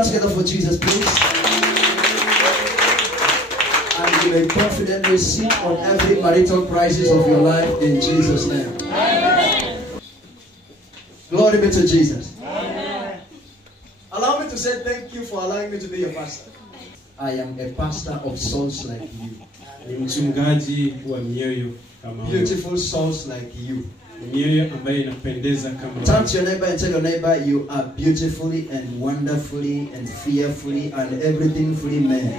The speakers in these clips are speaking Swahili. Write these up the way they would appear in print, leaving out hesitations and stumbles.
hands together for Jesus, please. And you may confidently sit on every marital crisis of your life in Jesus' name. Amen. Glory be to Jesus. Amen. Allow me to say thank you for allowing me to be your pastor. I am a pastor of souls like you. Mchungaji wa mioyo kama wewe. Beautiful souls like you. Mioyo ambayo inapendeza kama wewe. Turn to your neighbor and tell your neighbor you are beautifully and wonderfully and fearfully and everything fully made.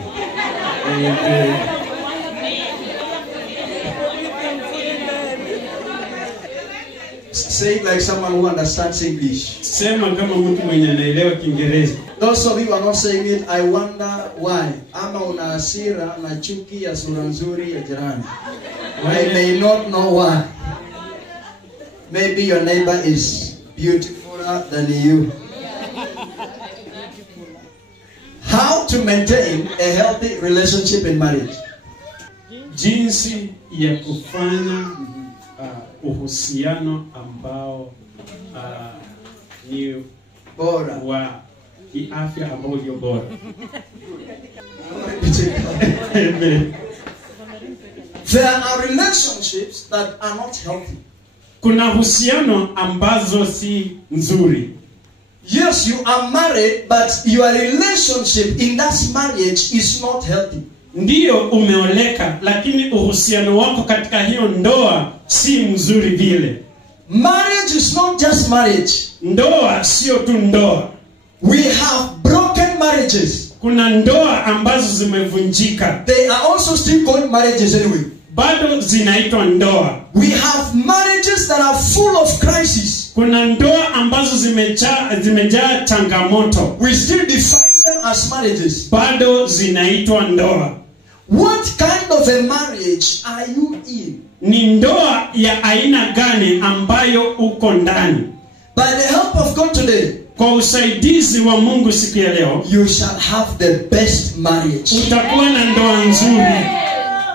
Say it like someone who understands English. Sema kama mtu mwenye anaelewa Kiingereza. Those of you who are not saying it, I wonder why. Ama una hasira na chuki ya sura nzuri ya jirani. I may not know why. Maybe your neighbor is beautifuler than you. How to maintain a healthy relationship in marriage? Jinsi ya kufanya uhusiano ambao ni bora wa kiafya ambao ndio bora. There are relationships that are not healthy. Kuna uhusiano ambazo si nzuri. Yes, you are married, but your relationship in that marriage is not healthy. Ndiyo umeoleka, lakini uhusiano wako katika hiyo ndoa si mzuri vile. Marriage is not just marriage. Ndoa sio tu ndoa. We have broken marriages. Kuna ndoa ambazo zimevunjika. They are also still called marriages anyway. Bado zinaitwa ndoa. We have marriages that are full of crisis. Kuna ndoa ambazo zimejaa changamoto. We still define them as marriages. Bado zinaitwa ndoa. What kind of a marriage are you in? Ni ndoa ya aina gani ambayo uko ndani? By the help of God today, kwa usaidizi wa Mungu siku ya leo, you shall have the best marriage. Utakuwa na ndoa nzuri.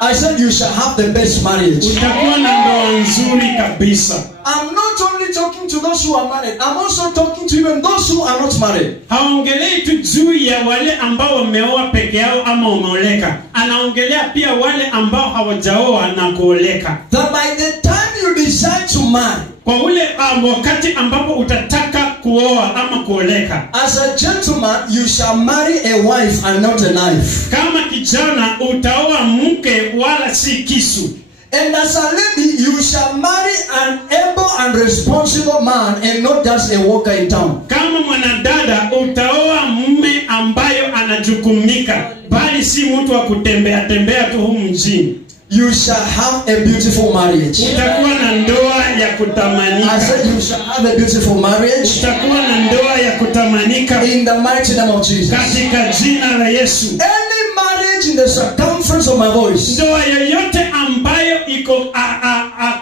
I said you shall have the best marriage. Utakuwa na ndoa nzuri kabisa. I'm not only talking to those who are married, I'm also talking to even those who are not married. Haongelei tu juu ya wale ambao wameoa peke yao ama wameoleka. Anaongelea pia wale ambao hawajaoa na kuoleka. That by the time you decide to marry, kwa ule wakati ambapo utataka kuoa ama kuoleka, as a gentleman you shall marry a wife and not a knife. Kama kijana utaoa mke wala si kisu. And as a lady you shall marry an able and responsible man and not just a walker in town. Kama mwanadada utaoa mume ambayo anajukumika, bali si mtu wa kutembea tembea tu humu mjini. You shall have a beautiful marriage. Utakuwa na ndoa ya kutamanika. I said you shall have a beautiful marriage. Utakuwa na ndoa ya kutamanika. In the mighty name of Jesus. Katika jina la Yesu. Any marriage in the circumference of my voice. Ndoa yoyote ambayo iko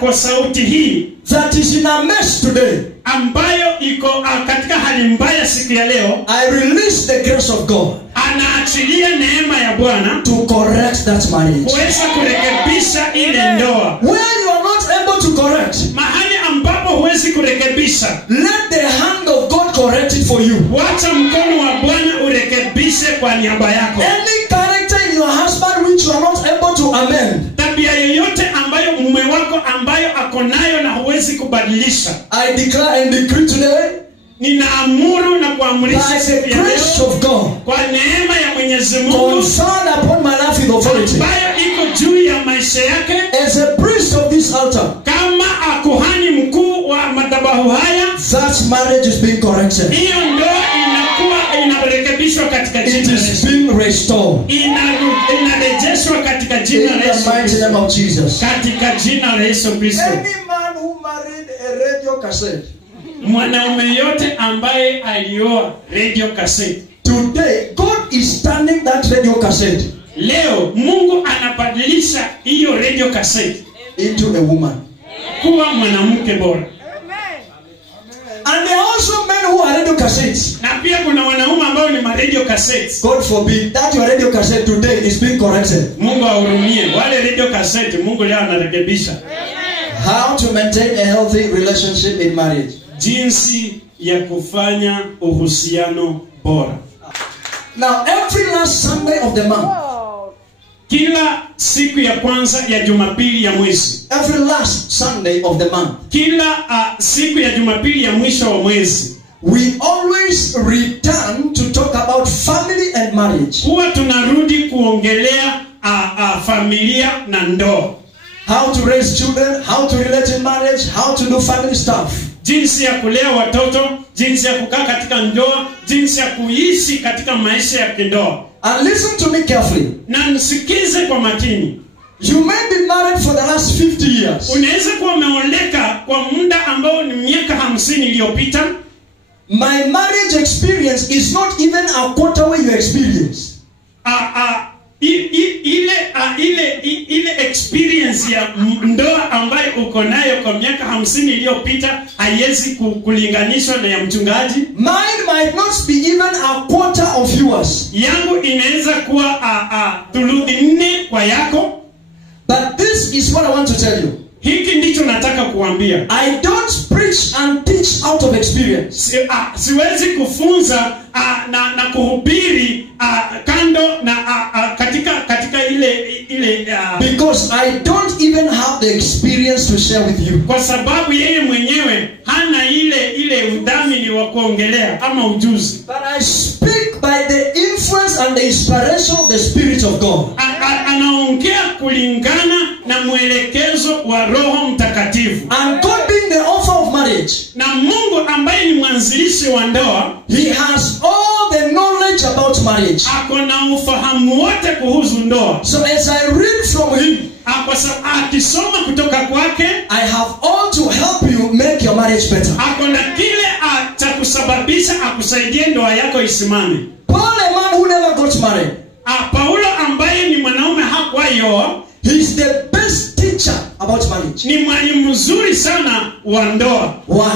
kwa sauti hii, that is in a mess today, ambayo iko katika hali mbaya siku ya leo, I release the grace of God. Anaachilia neema ya Bwana to correct that marriage. Kuweza kurekebisha ile ndoa. Where you are not able to correct, mahali ambapo huwezi kurekebisha, let the hand of God correct it for you. Wacha mkono wa Bwana urekebishe kwa niaba yako. Any character in your husband which you are not able to amend, tabia yoyote ambayo mume wako ambayo ako nayo na huwezi kubadilisha, I declare and decree today, ninaamuru na kuamrisha by the grace of God, kwa neema ya Mwenyezi Mungu, conferred upon my life with authority, ambayo iko juu ya maisha yake, as a priest of this altar, kama kuhani mkuu wa madhabahu haya, that marriage is being corrected. Hiyo ndoa inakuwa inarekebishwa katika jina la Yesu. It is being restored. Inarejeshwa katika jina la Yesu. In the mighty name of Jesus. Katika jina la Yesu Kristo. Any man who married a radio cassette, mwanaume yote ambaye alioa radio cassette, today God is turning that radio cassette, leo Mungu anabadilisha hiyo radio cassette into a woman, kuwa mwanamke bora. And there are also men who are radio cassettes. Na pia kuna wanaume ambao ni radio cassettes. God forbid that your radio cassette today is being corrected. Mungu ahurumie wale radio cassette, Mungu leo anarekebisha. How to maintain a healthy relationship in marriage. Jinsi ya kufanya uhusiano bora. Now, every last Sunday of the month, kila siku ya kwanza ya Jumapili ya mwezi, every last Sunday of the month, kila siku ya Jumapili ya mwisho wa mwezi, we always return to talk about family and marriage. huwa tunarudi kuongelea familia na ndoa. How to raise children, how to relate in marriage, how to do family stuff. Jinsi ya kulea watoto, jinsi ya kukaa katika ndoa, jinsi ya kuishi katika maisha ya kindoa. And listen to me carefully. Na nisikize kwa makini. You may be married for the last 50 years. Unaweza kuwa umeoleka kwa muda ambao ni miaka 50 iliyopita. My marriage experience is not even a quarter way your experience. Ile experience ya ndoa ambayo uko nayo kwa miaka 50 iliyopita haiwezi kulinganishwa na ya mchungaji. Mine might not be even a quarter of yours. Yangu inaweza kuwa thuluthi 4 kwa yako. But this is what I want to tell you. Hiki ndicho nataka kuambia. I don't preach and teach out of experience. Siwezi kufunza na kuhubiri kando na katika ile because I don't even have the experience to share with you. Kwa sababu yeye mwenyewe hana ile udhamini wa kuongelea ama ujuzi. But I speak by the influence and the inspiration of the Spirit of God. Anaongea kulingana na mwelekezo wa Roho Mtakatifu. And God being the author of marriage, na Mungu ambaye ni mwanzilishi wa ndoa, He has all the knowledge about marriage. Ako na ufahamu wote kuhusu ndoa. So as I read from Him, akisoma kutoka kwake, I have all to help you make your marriage better. Ako na kile cha kusababisha akusaidie ndoa yako isimame. Paul, a man who never got married, Paulo ambaye ni mwanaume hakuwayo, he is the best teacher about marriage. Ni mwalimu mzuri sana wa ndoa. Why?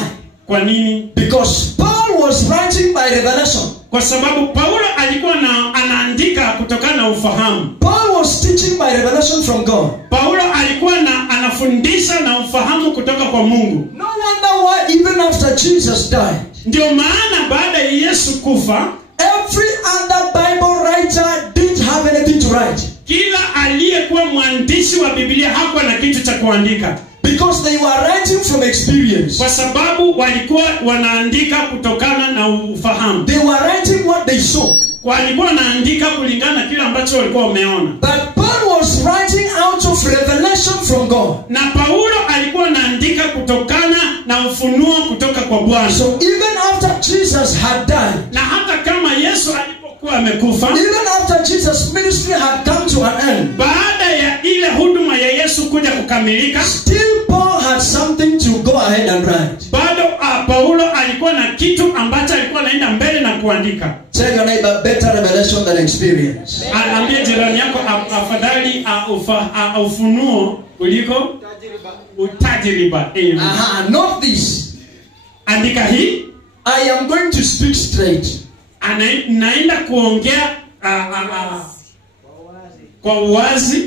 Kwa nini? Because Paul was writing by revelation. Kwa sababu Paulo alikuwa anaandika kutokana na ufahamu. Paul was teaching by revelation from God. Paulo alikuwa anafundisha na ufahamu kutoka kwa Mungu. No wonder why even after Jesus died, ndio maana baada ya Yesu kufa, every other Bible writer didn't have anything to write. Kila aliyekuwa mwandishi wa Biblia hakuwa na kitu cha kuandika. Because they were writing from experience. Kwa sababu walikuwa wanaandika kutokana na ufahamu. They were writing what they saw. Walikuwa wanaandika kulingana na kile ambacho walikuwa wameona. But Paul was writing out of revelation from God. Na Paulo alikuwa anaandika kutokana na ufunuo kutoka kwa Bwana. So even after Jesus had died, na hata kama Yesu alipokuwa amekufa, even after Jesus' ministry had come to an end, baada ya ile huduma ya Yesu kuja kukamilika, still Paul had something to go ahead and write. Bado Paulo alikuwa na kitu ambacho alikuwa anaenda mbele na kuandika. Tell your neighbor, better revelation than experience. Ambie jirani yako, afadhali ufunuo kuliko utajiriba. Not this. Andika hii. I am going to speak straight. Naenda kuongea kwa uwazi.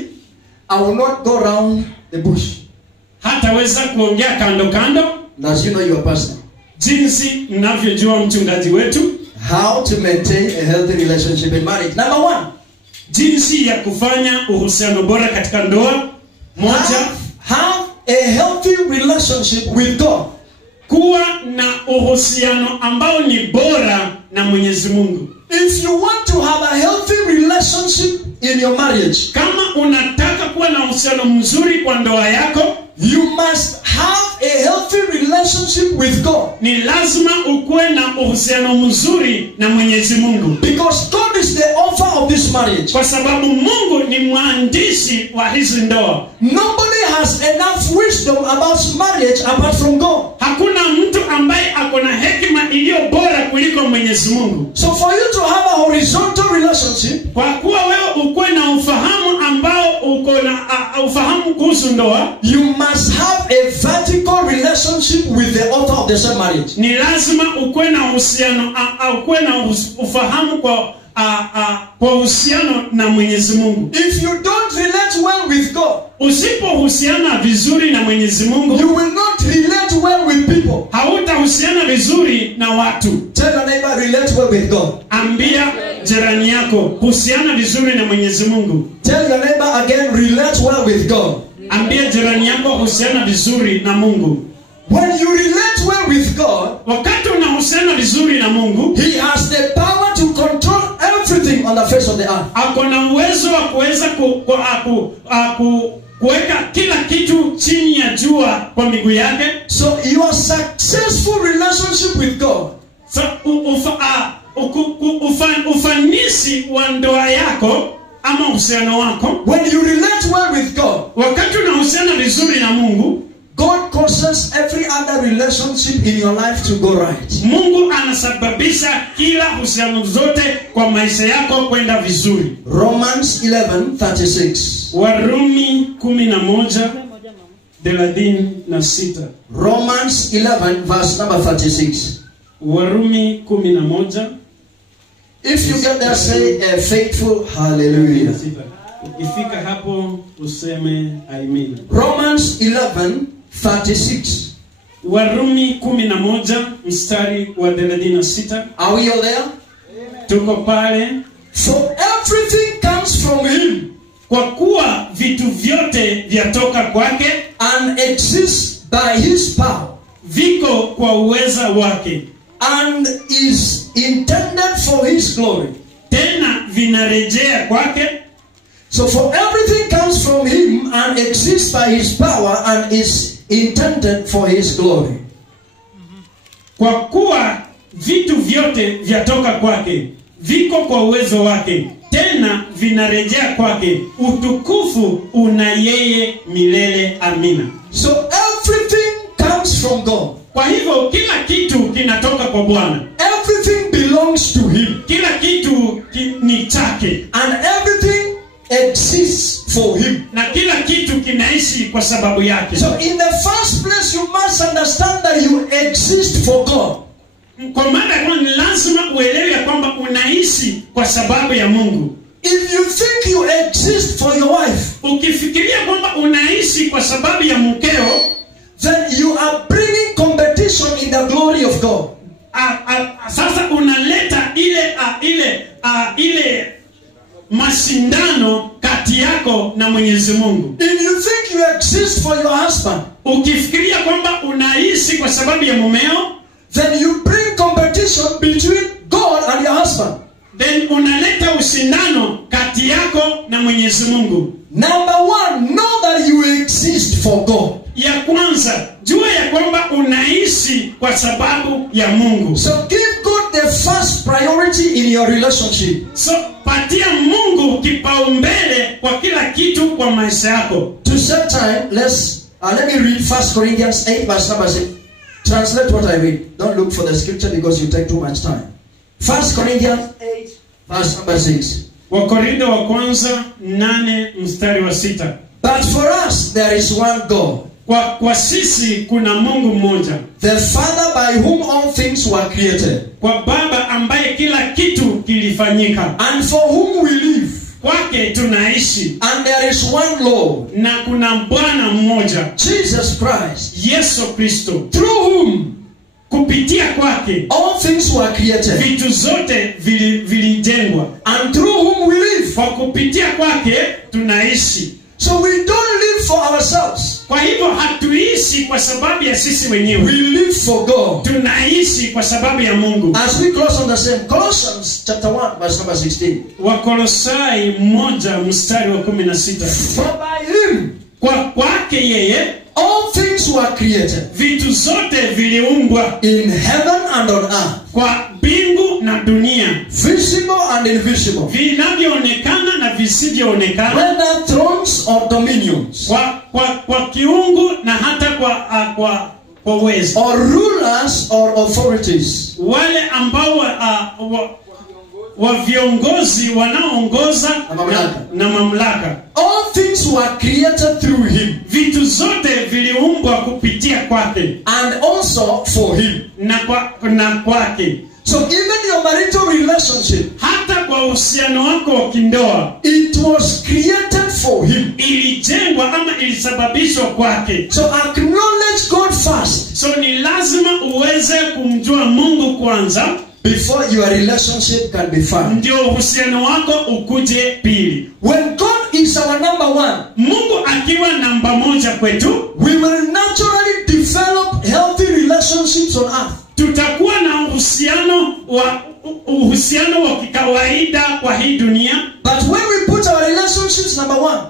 I will not go around the bush. Hataweza kuongea kando kando. As you know your pastor. Jinsi mnavyojua mchungaji wetu. How to maintain a healthy relationship in marriage. Number 1. Jinsi ya kufanya uhusiano bora katika ndoa. Moja, have a healthy relationship with God. Kuwa na uhusiano ambao ni bora na Mwenyezi Mungu. If you want to have a healthy relationship in your marriage, kama unataka kuwa na uhusiano mzuri kwa ndoa yako, you must have a healthy relationship with God. Ni lazima ukuwe na uhusiano mzuri na Mwenyezi Mungu. Because God is the author of this marriage. Kwa sababu Mungu ni mwandishi wa hizi ndoa. Nobody has enough wisdom about marriage apart from God. Hakuna mtu ambaye akona hekima iliyo bora kuliko Mwenyezi Mungu. So for you to have a horizontal relationship, kwa kuwa wewe ukuwe na ufahamu ambao uko na ufahamu kuhusu ndoa, you must have a vertical relationship with the author of the same marriage. Ni lazima ukuwe na uhusiano ukuwe na ufahamu kwa uhusiano na Mwenyezi Mungu. If you don't relate well with God, usipohusiana vizuri na Mwenyezi Mungu, you will not relate well with people. hautahusiana vizuri na watu. Tell your neighbor, relate well with God. Ambia jirani yako, husiana vizuri na Mwenyezi Mungu. Tell your neighbor again, relate well with God. Ambia jirani yako, husiana vizuri na Mungu. When you relate well with God, wakati unahusiana vizuri na Mungu, He has the power to control everything on the face of the earth. Ako na uwezo wa kuweza kuweka kila kitu chini ya jua kwa miguu yake. So your successful relationship with God, so ufanisi wa ndoa yako ama uhusiano wako, when you relate well with God, wakati unahusiana vizuri na Mungu, God causes every other relationship in your life to go right. Mungu anasababisha kila uhusiano zote kwa maisha yako kwenda vizuri. Romans 11:36. Warumi 11:36. Romans 11 verse number 36. Warumi 11. If you get there, say a faithful hallelujah. Ukifika hapo useme amen. Romans 11:36. Warumi 11:36. Are we all there? Tuko pale. For everything comes from Him, kwa kuwa vitu vyote vyatoka kwake, and exists by His power, viko kwa uweza wake, and is intended for His glory, tena vinarejea kwake. So for everything comes from Him and exists by His power and is intended for His glory. Kwa kuwa vitu vyote vyatoka kwake, viko kwa uwezo wake, tena vinarejea kwake, utukufu una yeye milele. Amina. So everything comes from God. Kwa hivyo kila kitu kinatoka kwa Bwana. Everything belongs to Him. Kila kitu ni chake. And everything exists for Him. Na kila kitu kinaishi kwa sababu yake. So in the first place you must understand that you exist for God. Kwa maana ni lazima uelewe kwamba unaishi kwa sababu ya Mungu. If you think you exist for your wife, ukifikiria kwamba unaishi kwa sababu ya mkeo, then you are bringing competition in the glory of God. Sasa unaleta ile mashindano kati yako na Mwenyezi Mungu. If you think you exist for your husband, ukifikiria kwamba unaishi kwa sababu ya mumeo, then you bring competition between God and your husband. Then unaleta ushindano kati yako na Mwenyezi Mungu. Number one, know that you exist for God. Ya kwanza, jua ya kwamba unaishi kwa sababu ya Mungu. So give God the first priority in your relationship. So patia Mungu kipaumbele kwa kila kitu kwa maisha yako. To save time, let me read 1 Corinthians 8 verse number 6. Translate what I read. Don't look for the scripture because you take too much time. 1 Corinthians 8 verse number 6. Wakorintho wa kwanza 8:6. But for us there is one God. Kwa sisi kuna Mungu mmoja. The Father by whom all things were created. Kwa Baba ambaye kila kitu kilifanyika. And for whom we live. Kwake tunaishi. And there is one Lord. Na kuna Bwana mmoja, Jesus Christ. Yesu Kristo. Through whom, kupitia kwake, all things were created. Vitu zote vilijengwa. And through whom we live. Kwa kupitia kwake tunaishi. So we don't live for ourselves. Kwa hivyo hatuishi kwa sababu ya sisi wenyewe. We live for God. Tunaishi kwa sababu ya Mungu. As we close on the same, Colossians chapter 1 verse number 16. Wakolosai 1:16. For by Him, kwake yeye, all things were created. Vitu zote viliumbwa. In heaven and on earth. Kwa mbingu na dunia. Visible and invisible. Vinavyoonekana na visivyoonekana. Whether thrones or dominions. Kwa kiungu na hata kwa uwezo. Or rulers or authorities. Wale ambao wa viongozi wanaoongoza na mamlaka. All things were created through Him. Vitu zote viliumbwa kupitia kwake. And also for Him. Na kwake. So even your marital relationship, hata kwa uhusiano wako wa kindoa, it was created for Him. Ilijengwa ama ilisababishwa kwake. So acknowledge God first So ni lazima uweze kumjua Mungu kwanza before your relationship can be found. ndio uhusiano wako ukuje pili. When God is our number one, Mungu akiwa namba moja kwetu, we will naturally develop healthy relationships on earth. tutakuwa na uhusiano wa kikawaida kwa hii dunia. But when we put our relationships number one,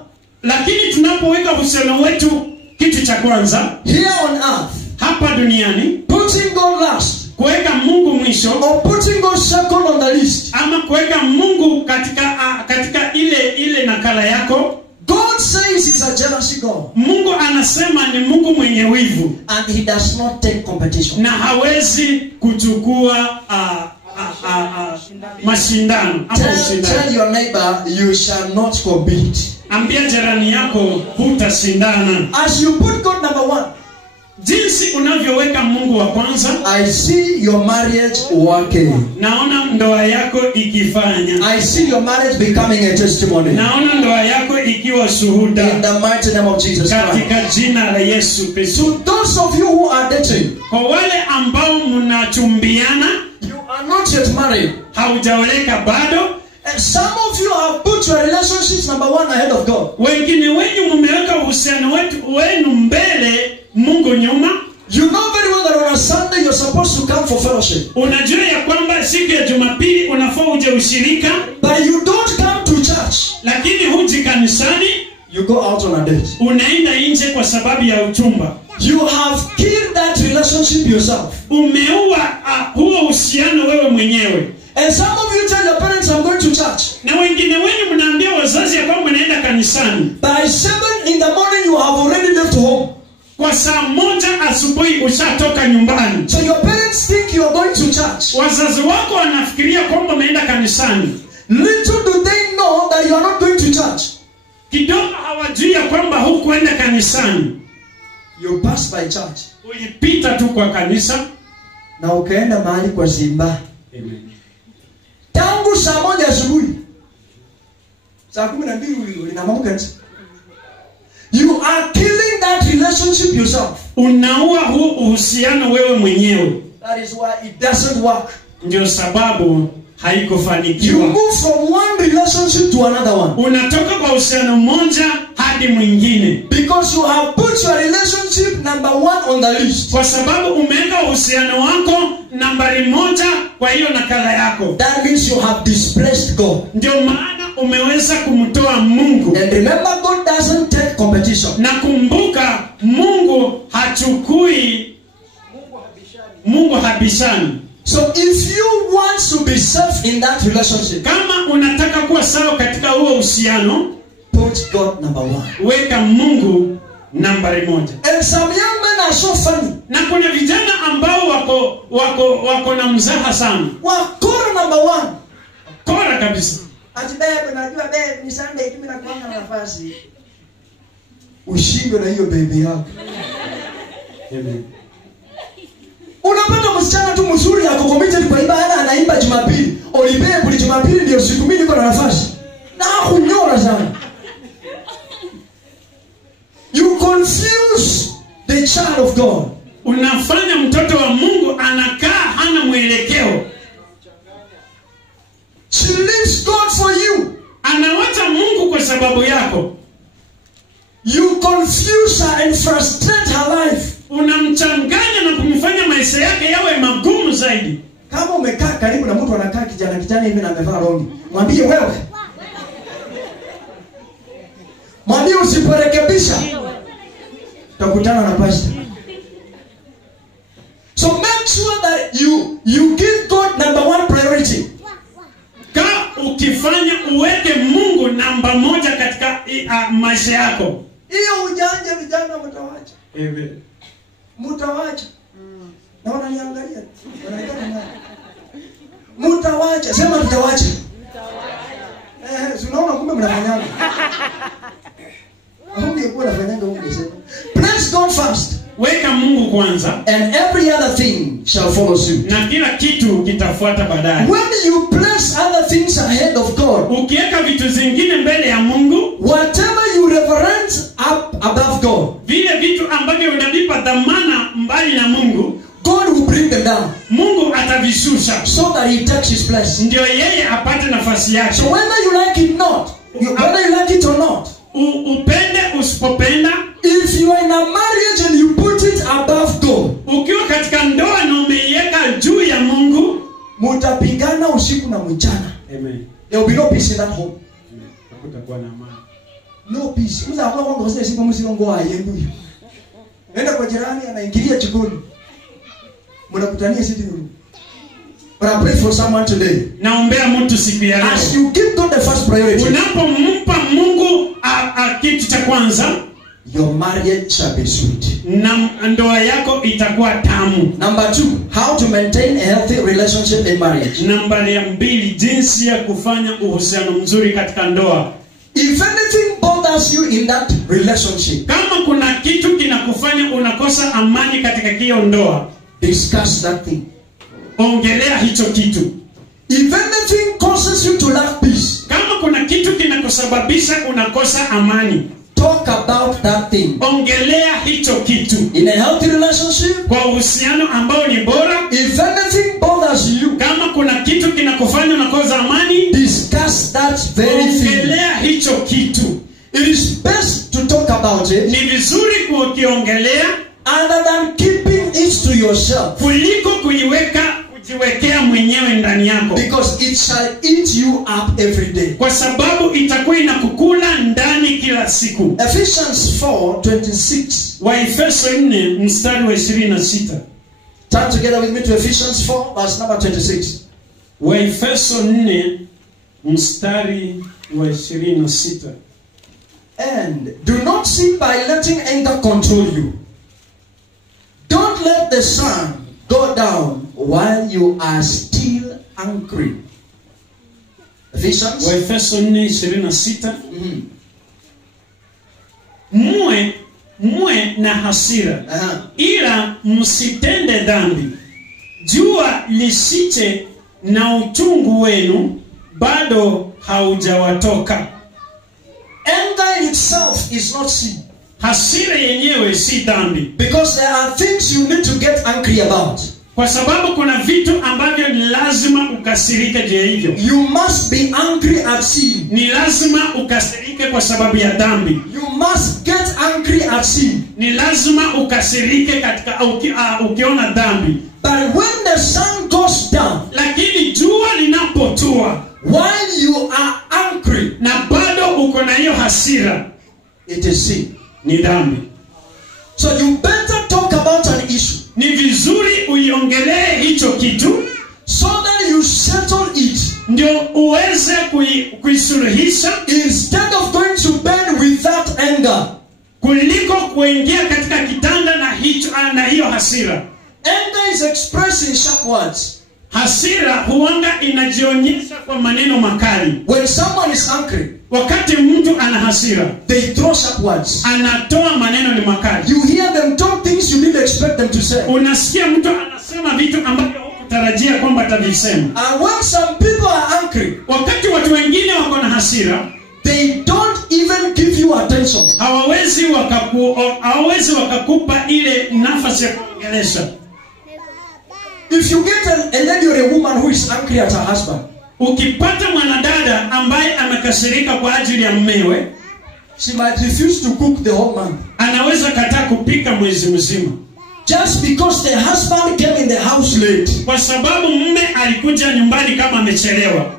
Lakini tunapoweka uhusiano wetu kitu cha kwanza here on earth, hapa duniani, putting God last, kuweka Mungu mwisho or putting God second on the list, ama kuweka Mungu katika ile nakala yako, God says he's a jealousy God. Mungu anasema ni Mungu mwenye wivu And he does not take competition. na hawezi kuchukua mashindano ama ushindano. Tell your neighbor you shall not compete. Ambia jirani yako hutashindana. As you put God number one, Jinsi unavyoweka Mungu wa kwanza, I see your marriage working. naona ndoa yako ikifanya. I see your marriage becoming a testimony. Naona ndoa yako ikiwa shuhuda In the mighty name of Jesus Christ. katika jina la Yesu Kristo. To those of you who are dating, Kwa wale ambao mnachumbiana, you are not yet married. haujaoleka bado, And some of you have put your relationships number one ahead of God. wengine wenyu mmeweka uhusiano wenu mbele, Mungu nyuma. You know very well that on a Sunday you're supposed to come for fellowship. Unajua ya kwamba siku ya Jumapili unafaa uje ushirika, But you don't come to church. lakini huji kanisani, You go out on a date. unaenda nje kwa sababu ya uchumba. You have killed that relationship yourself. Umeua huo uhusiano wewe mwenyewe. And some of you tell your parents, I'm going to church. Na wengine wenyu mnaambia wazazi ya kwamba naenda kanisani. By 7 in the morning you have already left home. Kwa saa 1 asubuhi ushatoka nyumbani. So your parents think you are going to church. Wazazi wako wanafikiria kwamba umeenda kanisani. Little do they know that you are not going to church. Kidogo hawajui ya kwamba hukuenda kanisani. You pass by church. Ulipita tu kwa kanisa Na ukaenda mahali kwa Simba. Amen. Tangu saa 1 asubuhi. Saa 12 ulinamka. You are killing that relationship yourself. Unaua huu uhusiano wewe mwenyewe. That is why it doesn't work. Ndio sababu haikufanikiwa. You move from one relationship to another one. Unatoka kwa uhusiano mmoja hadi mwingine. Because you have put your relationship number one on the list. Kwa sababu umeweka uhusiano wako nambari 1 kwa hiyo nakala yako. That means you have displaced God. Ndio maana umeweza kumtoa Mungu. And remember, God doesn't take competition. Na kumbuka, Mungu hachukui, Mungu habishani. So if you want to be safe in that relationship, Kama unataka kuwa sawa katika huo uhusiano, put God number one. weka Mungu nambari 1. And some young men are so funny. Na kuna vijana ambao wako na mzaha sana. Wakora number one. Kora kabisa. Ati babe, najua babe ni Sunday kimi na kuanga na nafasi. Ushindwe na hiyo baby yako. Amen. Unapata msichana tu mzuri yako committed kwa ibada, anaimba Jumapili. Olibe Jumapili ndio siku mimi niko na nafasi. Na kunyora sana. You confuse the child of God. Unafanya mtoto wa Mungu anakaa hana mwelekeo. She leaves God for you. Anawacha Mungu kwa sababu yako. You confuse her and frustrate her life. Unamchanganya na kumfanya maisha yake yawe magumu zaidi. Kama umekaa karibu na mtu anakaa kijana hivi na amevaa rongi, mwambie wewe. Mwambie usiporekebisha utakutana na pastor. So make sure that you give God number one priority. Ukifanya uweke Mungu namba 1 katika maisha yako. Hiyo ujanja vijana mtawacha. Amen. Mtawacha. Na wananiangalia. Wanaangalia. Mtawacha. Sema tutawacha. Unaona kumbe mnafanyana. Ungekuwa unafanyanga ungesema. Praise God first. Weka Mungu kwanza, And every other thing shall follow suit. na kila kitu kitafuata baadaye. When you place other things ahead of God, Ukiweka vitu zingine mbele ya Mungu, whatever you reverence up above God, vile vitu ambavyo unavipa dhamana anajishusha so that he takes his place. ndio yeye apate nafasi yake. So whether you like it or not, Upende usipopenda, if you are in a marriage and you put it above God, ukiwa katika ndoa na umeiweka juu ya Mungu, mutapigana usiku na mchana. Amen. There will be no peace in that home. Kutakuwa na amani. No peace. Mza kwa kwa ngozi sipo msongo ayendu. Nenda kwa jirani anaingilia jikoni. Mnakutania sitting room. But I pray for someone today. Naombea mtu siku ya leo. As you give God the first priority, unapompa Mungu kitu cha kwanza, your marriage shall be sweet. Na ndoa yako itakuwa tamu. Number 2, how to maintain a healthy relationship in marriage. Nambari ya 2, jinsi ya kufanya uhusiano mzuri katika ndoa. If anything bothers you in that relationship, kama kuna kitu kinakufanya unakosa amani katika hiyo ndoa, discuss that thing. Ongelea hicho kitu. If anything causes you to lack peace, kama kuna kitu kinakusababisha unakosa amani, talk about that thing. Ongelea hicho kitu. In a healthy relationship, kwa uhusiano ambao ni bora, if anything bothers you, kama kuna kitu kinakufanya unakosa amani, discuss that very thing. Ongelea hicho kitu. It is best to talk about it. Ni vizuri kukiongelea other than keeping it to yourself, kuliko kujiwekea mwenyewe ndani yako, because it shall eat you up every day. Kwa sababu itakuwa inakukula ndani kila siku. Ephesians 4:26. Waefeso 4 mstari wa 26. Turn together with me to Ephesians 4 verse number 26. Waefeso 4 mstari wa 26. And do not sin by letting anger control you. Don't let the sun go down while you are still angry. Ephesians. Waefeso 4:26. Mwe na hasira, ila msitende dhambi. Jua lisiche na uchungu wenu bado haujawatoka. Anger itself is not sin. Hasira yenyewe si dhambi. Because there are things you need to get angry about. Kwa sababu kuna vitu ambavyo ni lazima ukasirike juu ya hivyo. You must be angry at sin. Ni lazima ukasirike kwa sababu ya dhambi. You must get angry at sin. Ni lazima ukasirike katika ukiona dhambi. But when the sun goes down, lakini jua linapotua, while you are angry, na bado uko na hiyo hasira, it is sin. Ni dhambi. So you better talk about an issue. Ni vizuri uiongelee hicho kitu, so that you settle it, ndio uweze kuisuluhisha, instead of going to bed with that anger, kuliko kuingia katika kitanda na hiyo hasira. Anger is expressed in sharp words. Hasira huanga inajionyesha kwa maneno makali. When someone is angry, wakati mtu ana hasira, they throw sharp words. Anatoa maneno ni makali. You hear them talk things you didn't expect them to say. Unasikia mtu anasema vitu ambavyo hukutarajia kwamba atavisema. And when some people are angry, wakati watu wengine wako na hasira, they don't even give you attention. Hawawezi wakakupa ile nafasi ya kuongelesha. If you get a lady or a woman who is angry at her husband, ukipata mwanadada ambaye amekasirika kwa ajili ya mmewe, she might refuse to cook the whole month. Anaweza kataa kupika mwezi mzima. Just because the husband came in the house late. Kwa sababu mume alikuja nyumbani kama amechelewa.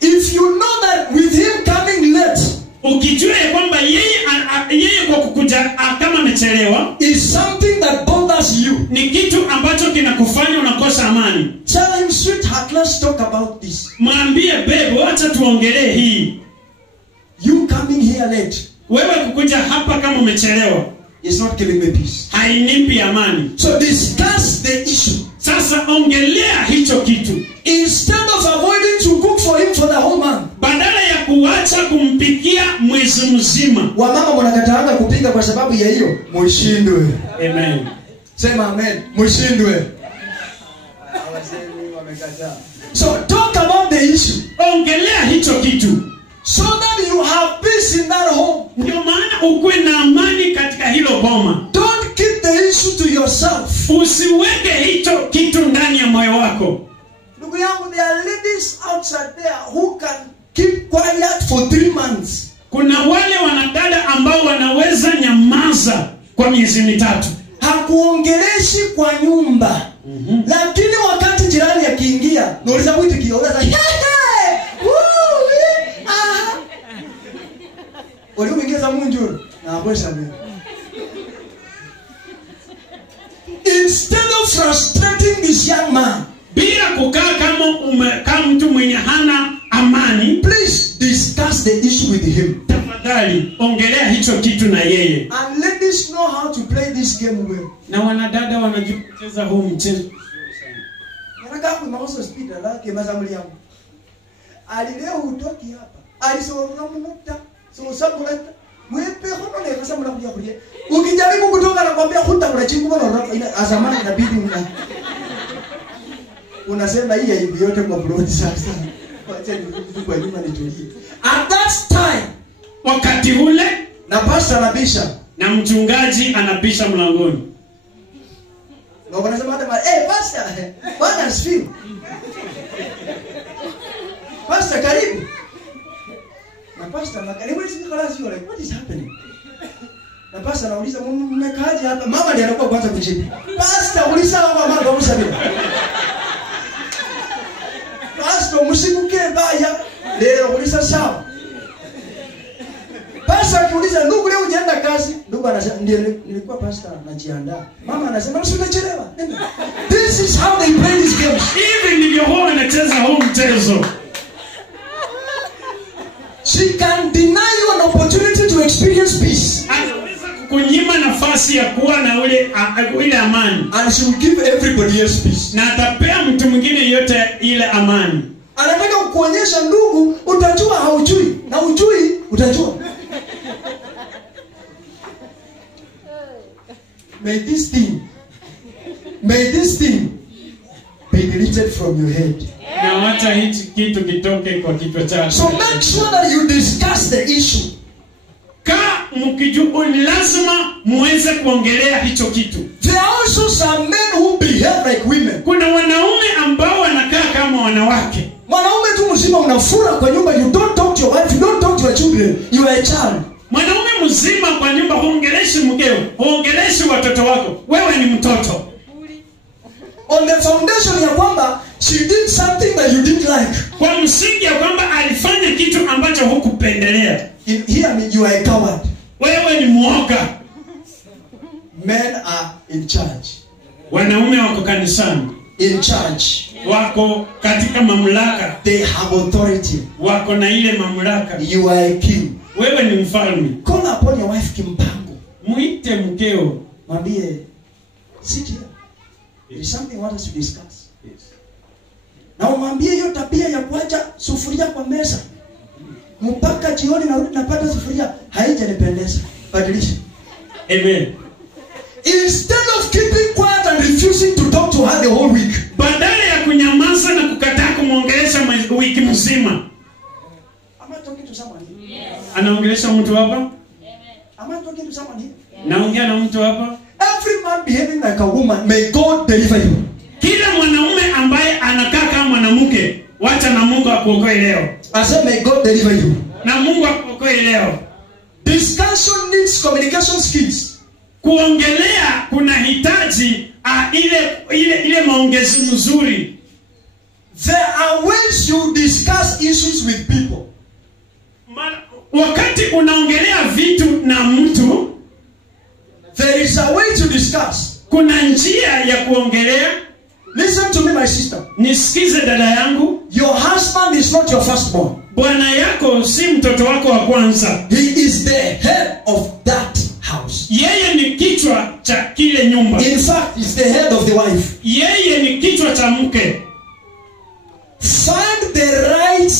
If you know that with him coming late, ukijua kwamba yeye kwa kukuja kama amechelewa, is something that bothers you, ni kitu ambacho kinakufanya unakosa amani, tell him, sweetheart, let's talk about this. Mwambie, babe, acha tuongelee hii. You coming here late, wewe kukuja hapa kama umechelewa, is not giving me peace. Hainipi amani. So discuss the issue. Sasa ongelea hicho kitu. Instead of avoiding to cook for him for the whole month, badala ya kuacha kumpikia mwezi mzima. Wamama mnakataanga kupika kwa sababu ya hiyo, mushindwe. Amen. Sema amen. Mushindwe. So talk about the issue. Ongelea hicho kitu, so that you have peace in that home. Ndio maana ukuwe na amani katika hilo boma. Don't keep the issue to yourself. Usiweke hicho kitu ndani ya moyo wako. gods are there who can keep quiet for 3 months. Kuna wale wanadada ambao wanaweza nyamaza kwa miezi 3. Hakuongeleshi kwa nyumba. Lakini wakati jirani akiingia, nauliza mwiti kioza. Ulimuingiza munjuru na abwesha mimi. Instead of frustrating this young man, bila kukaa kama mtu mwenye hana amani, please discuss the issue with him. Tafadhali ongelea hicho kitu na yeye. And ladies know how to play this game well. Na wanadada wanajua kucheza huu mchezo. Nataka kumaoso speed lake mazamuli yangu. Alileo utoki hapa. Alisoro mumuta. So sabuleta. Mwepe hono le kasamula kuja kuja. Ukijaribu kutoka na kwambia hutakula chingu bwana ina azamani inabidi unasema hii hivi yote kwa plot sasa. Wacha kwa nyuma nitulie. At that time, wakati ule na pastor anabisha na mchungaji anabisha mlangoni. Na wanasema hata pastor, bwana asifiwe. Pastor karibu. Na pastor karibu ni kalasi yule. What is happening? Na pastor anauliza mmekaaje hapa? Mama ndiye anakuwa kwanza kujibu. Pastor uliza hapa mama umshabi. Pastor msikuke baya. Leo uliza sawa. Pastor akiuliza ndugu leo unaenda kazi? Ndugu anasema ndio nilikuwa pastor najiandaa. Mama anasema usichelewa. This is how they play this game. Hivi ndivyo wao wanacheza huu mchezo. She can deny you an opportunity to experience peace. Anaweza kukunyima nafasi ya kuwa na ile amani. And she will give everybody else peace. Na atapea mtu mwingine yote ile amani. Anataka kukuonyesha ndugu, utajua haujui na ujui utajua. May this thing be deleted from your head. Na wacha hichi kitu kitoke kwa kichwa chako. So make sure that you discuss the issue. Ni lazima muweze kuongelea hicho kitu. There are also some men who behave like women. Kuna wanaume ambao wanakaa kama wanawake. Mwanaume tu mzima unafura kwa nyumba, you don't talk to your wife, you don't talk to your children, you are a child. Mwanaume mzima kwa nyumba huongeleshi mkeo, huongeleshi watoto wako. Wewe ni mtoto. On the foundation ya kwamba she did something that you didn't like. Kwa msingi ya kwamba alifanya kitu ambacho hukupendelea. Here you are a coward. Wewe ni mwoga. Men are in charge. Wanaume wako kanisani. In charge. Wako katika mamlaka. They have authority. Wako na ile mamlaka. You are a king. Wewe ni mfalme. Call upon your wife kimpango. Muite mkeo. Mwambie sit here. There is something I want us to discuss. Yes. Na umwambie hiyo tabia ya kuacha sufuria kwa meza. Mpaka jioni narudi napata sufuria haijanipendeza. Badilisha. Amen. Instead of keeping quiet and refusing to talk to her the whole week. Badala ya kunyamaza na kukataa kumwongelesha wiki mzima. Am I talking to someone here? Yes. Anaongelesha mtu hapa? Amen. Am I talking to someone here? Yes. Naongea na mtu hapa? Every man behaving like a woman, may God deliver you. Kila mwanaume ambaye anakaa kama mwanamke, wacha na Mungu akuokoe leo. I said may God deliver you. Na Mungu akuokoe leo. Discussion needs communication skills. Kuongelea kunahitaji ile maongezi mzuri. There are ways you discuss issues with people. Wakati unaongelea vitu na mtu, there is a way to discuss. Kuna njia ya kuongelea. Listen to me my sister. Nisikize dada yangu. Your husband is not your firstborn. Bwana yako si mtoto wako wa kwanza. He is the head of that house. Yeye ni kichwa cha kile nyumba. In fact, he's the head of the wife. Yeye ni kichwa cha mke. Find the right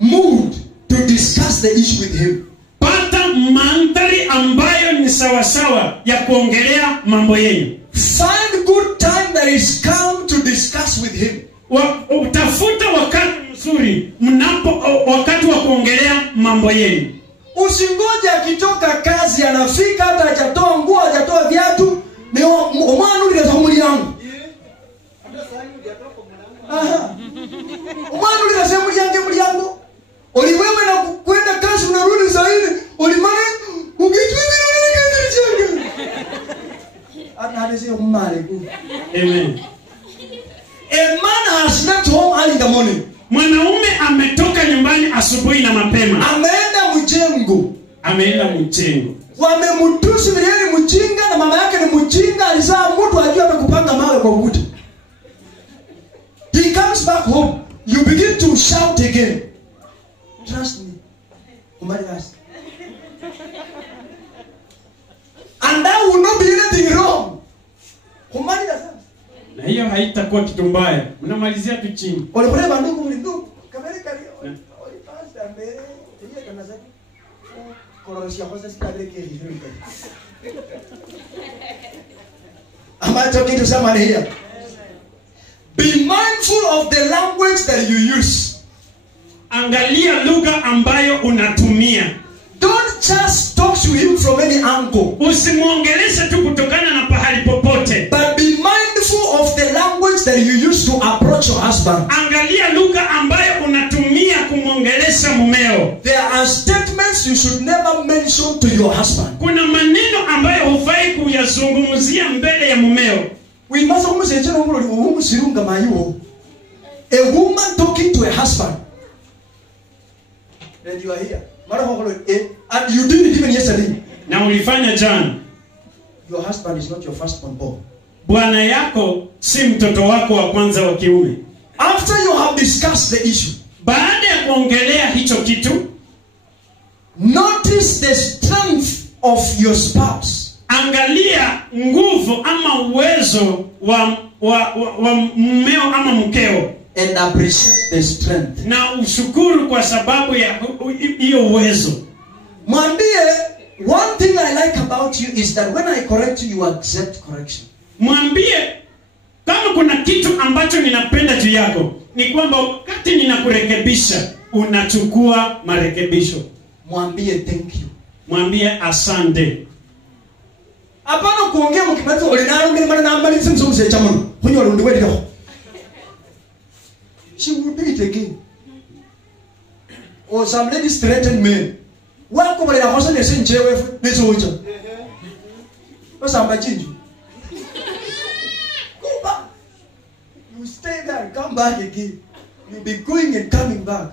mood to discuss the issue with him. Pata mandhari ambayo ni sawasawa ya kuongelea mambo yenu. Find good time that is calm to discuss with him. Utafuta wakati mzuri wakati wa kuongelea mambo yenu. Usingoje akitoka kazi anafika hata hajatoa nguo hajatoa viatu ni omwana ule za mwili yangu. Aha. Omwana ule Amen. A man has left home early in the morning. Mwanaume ametoka nyumbani asubuhi na mapema. Ameenda mjengo. Wamemtusi vile ni mjinga na mama yake ni mjinga, alizaa mtu ajua amekupanga mawe kwa ukuta. He comes back home. You begin to shout again. Trust me. And that will not be anything wrong. Na hiyo haitakuwa kitu mbaya. Mnamalizia tu chini. Ole bandugu mlindugu. Kamera kali. Ole pasta mbele. Hiyo tunasema. Kororoshia kwanza sikadeke hiyo. Am I talking to somebody here? Be mindful of the language that you use. Angalia lugha ambayo unatumia. Don't just talk to him from any angle. Usimuongeleshe tu kutokana na pahali popote. But be mindful of the language that you use to approach your husband. Angalia lugha ambayo unatumia kumuongelesha mumeo. There are statements you should never mention to your husband. Kuna maneno ambayo hufai kuyazungumzia mbele ya mumeo. We must almost say, a woman talking to a husband. And you are here. And you did it even yesterday. Na ulifanya jana. Your husband is not your firstborn. Bwana yako si mtoto wako wa kwanza wa kiume. After you have discussed the issue, baada ya kuongelea hicho kitu, notice the strength of your spouse. Angalia nguvu ama uwezo wa mmeo ama mkeo. And appreciate the strength. Na ushukuru kwa sababu ya hiyo uwezo. Mwambie, one thing I like about you is that when I correct you, you accept correction. Mwambie, kama kuna kitu ambacho ninapenda juu yako, ni kwamba wakati ninakurekebisha, unachukua marekebisho. Mwambie thank you. Mwambie asante. Hapana kuongea mkimaliza olinalo ngine mana nambali simsumse chamuno. Hunyo rundiwe leo. She will do it again. Or some ladies threaten men. Wako wale na hosa nese nchewe nesoja. Basa mbachinju. Go back. You stay there and come back again. You'll be going and coming back.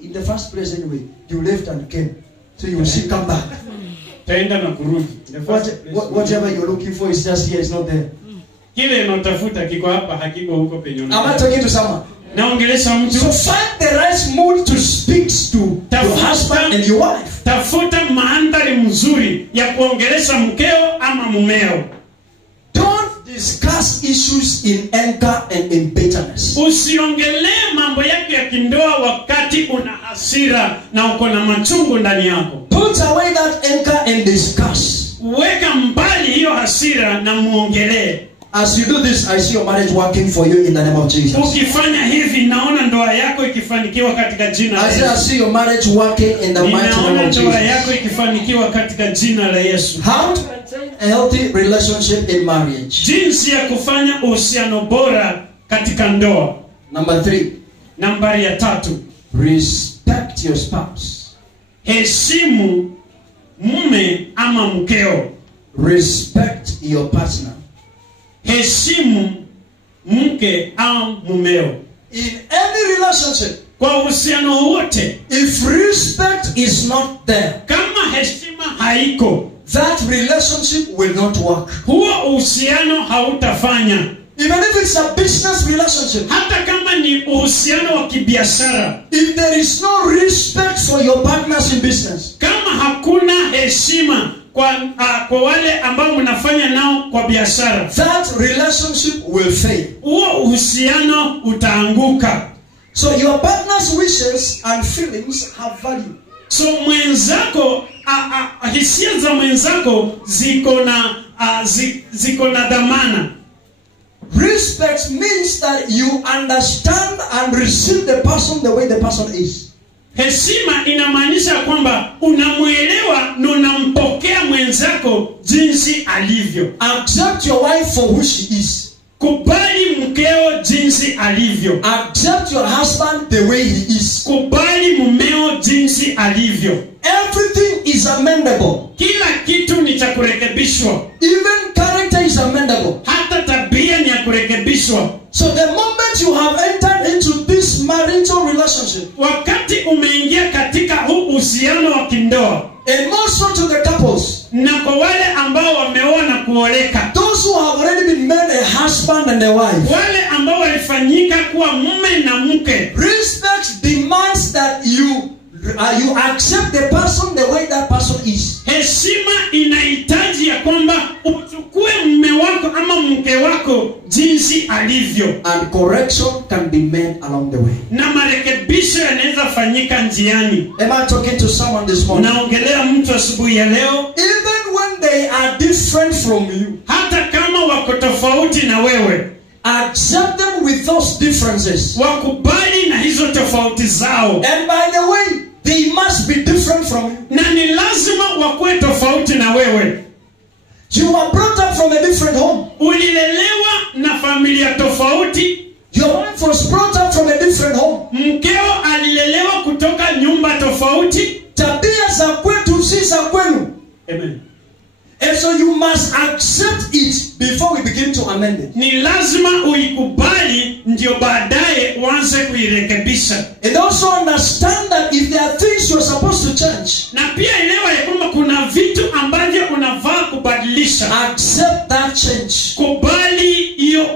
In the first place anyway, you left and came. So you will see come back. Taenda na kurudi. Whatever you're looking for is just here, it's not there. Kile unatafuta kiko hapa, hakiko huko penye unaenda. Am I talking to someone? Naongelesha mtu. So find the right mood to speak to your husband and your wife. Tafuta mandhari mzuri ya kuongelesha mkeo ama mumeo. Don't discuss issues in anger and in bitterness. Usiongelee mambo yako ya kindoa wakati una hasira na uko na machungu ndani yako. Put away that anger and discuss. Weka mbali hiyo hasira na muongelee. As you do this, I see your marriage working for you in the name of Jesus. Ukifanya hivi, naona ndoa yako ikifanikiwa katika jina la Yesu. I see your marriage working in the mighty name of Jesus. Naona ndoa yako ikifanikiwa katika jina la Yesu. How to maintain a healthy relationship in marriage? Jinsi ya kufanya uhusiano bora katika ndoa. Number 3. Nambari ya 3. Respect your spouse. Heshimu mume ama mkeo. Respect your partner. Heshimu mke au mumeo. In any relationship, kwa uhusiano wote, if respect is not there, kama heshima haiko, that relationship will not work. Huo uhusiano hautafanya. Even if it's a business relationship, hata kama ni uhusiano wa kibiashara, if there is no respect for your partners in business, kama hakuna heshima kwa wale ambao mnafanya nao kwa biashara, that relationship will fail. Huo uhusiano utaanguka. So your partner's wishes and feelings have value. So mwenzako hisia za mwenzako ziko na dhamana. Respect means that you understand and receive the person the way the person is. Heshima inamaanisha kwamba unamuelewa na unampokea mwenzako jinsi alivyo. Accept your wife for who she is. Kubali mkeo jinsi alivyo. Accept your husband the way he is. Kubali mumeo jinsi alivyo. Everything is amendable. Kila kitu ni cha kurekebishwa. Even character is amendable. Hata tabia ni kurekebishwa. So the moment you have entered into this marital relationship, Wakati umeingia katika huu uhusiano wa kindoa, and more so to the couples, na kwa wale ambao wameoa na kuoleka, those who have already been made a husband and a wife, wale ambao walifanyika kuwa mume na mke, respect demands that you accept the person the way that person is. heshima inahitaji ya kwamba uchukue mume wako ama mke wako jinsi alivyo, And correction can be made along the way. na marekebisho yanaweza fanyika njiani. Am I talking to someone this morning? Naongelea mtu asubuhi ya leo, Even when they are different from you, hata kama wako tofauti na wewe, accept them with those differences. wakubali na hizo tofauti zao. And by the way, they must be different from you. Na ni lazima wakuwe tofauti na wewe. You were brought up from a different home. Ulilelewa na familia tofauti. Your wife was brought up from a different home. Mkeo alilelewa kutoka nyumba tofauti. Tabia za kwetu si za kwenu. Amen. And so you must accept it before we begin to amend it. Ni lazima uikubali ndio baadaye uanze kuirekebisha. And also understand that if there are things you're supposed to change, Na pia elewa ya kwamba kuna vitu ambavyo unafaa kubadilisha. accept that change. Kubali hiyo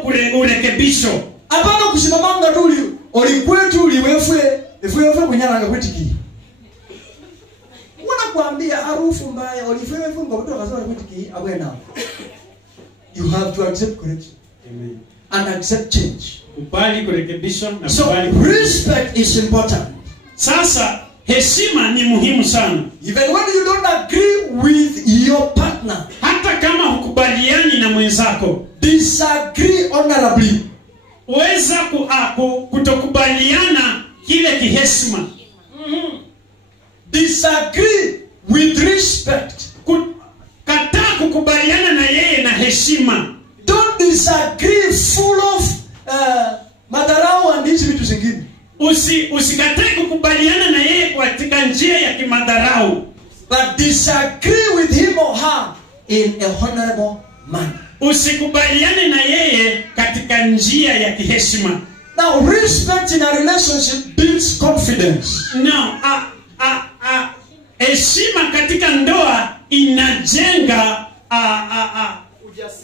urekebisho. Apana kusimamanga tu ulikwetu uliwefwe kunyaranga kwetiki. Wanakuambia harufu mbaya ulifewe fungo mtu akasema kwetiki abwena. You have to accept correction. Amen. And accept change. Kubali kurekebishwa na So kubali. respect is important. Sasa heshima ni muhimu sana. Even when you don't agree with your partner, Hata kama hukubaliani na mwenzako, disagree honorably. weza kutokubaliana kile kiheshima. Disagree with respect. Kataa kukubaliana na yeye na heshima. Don't disagree full of madharau and hizi vitu zingine. Usikatae kukubaliana na yeye katika njia ya kimadharau. But disagree with him or her in a honorable manner. Usikubaliane na yeye katika njia ya kiheshima. Now, respect in a relationship builds confidence. Now, heshima katika ndoa inajenga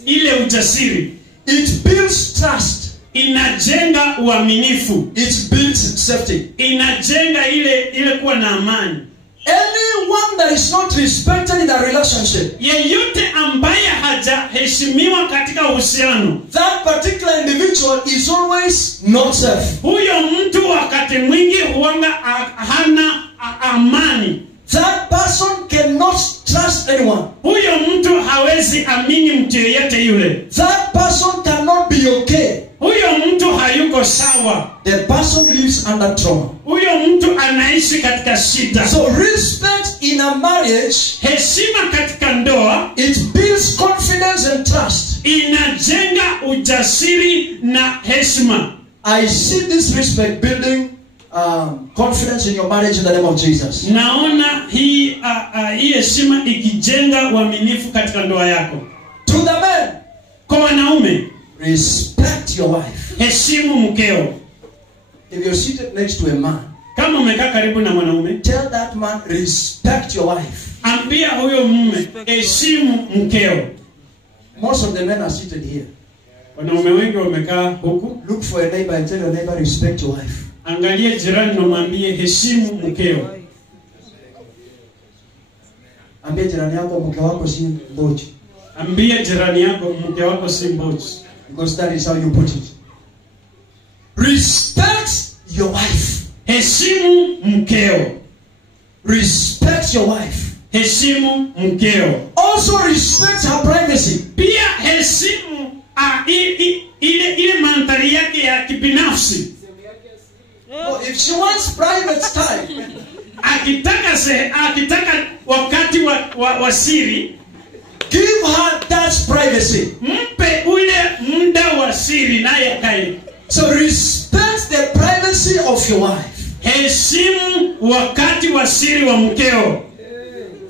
ile ujasiri. It builds trust. Inajenga uaminifu. It builds safety. Inajenga ile kuwa na amani. Anyone that is not respected in a relationship, Yeyote ambaye hajaheshimiwa katika uhusiano, that particular individual is always not safe. huyo mtu wakati mwingi huanga hana amani. That person cannot trust anyone. Huyo mtu hawezi amini mtu yeyote yule. That person cannot be okay. Huyo mtu hayuko sawa. The person lives under trauma. Huyo mtu anaishi katika shida. So respect in a marriage, Heshima katika ndoa it builds confidence and trust. inajenga ujasiri na heshima. I see this respect building confidence in your marriage in the name of Jesus. Naona hii heshima ikijenga uaminifu katika ndoa yako. To the men, Kwa wanaume, respect your wife. heshimu mkeo. If you're seated next to a man, Kama umekaa karibu na mwanaume, tell that man, respect your wife. ambia huyo mume, heshimu mkeo. Most of the men are seated here. Wanaume wengi wamekaa huku. Look for a neighbor and tell your neighbor, respect your wife. Angalia jirani na mwambie heshimu mkeo. Ambia jirani yako mke wako si mboji. Ambia jirani yako mke wako si mboji. Because that is how you put it. Respect your wife. Heshimu mkeo. Respect your wife. Heshimu mkeo. Also respect her privacy. Pia heshimu ile mandhari yake ya kibinafsi. Oh, if she wants private time, akitaka wakati wa siri, give her that privacy. mpe ule muda wa siri naye akae. So respect the privacy of your wife. Heshimu wakati wa siri wa mkeo.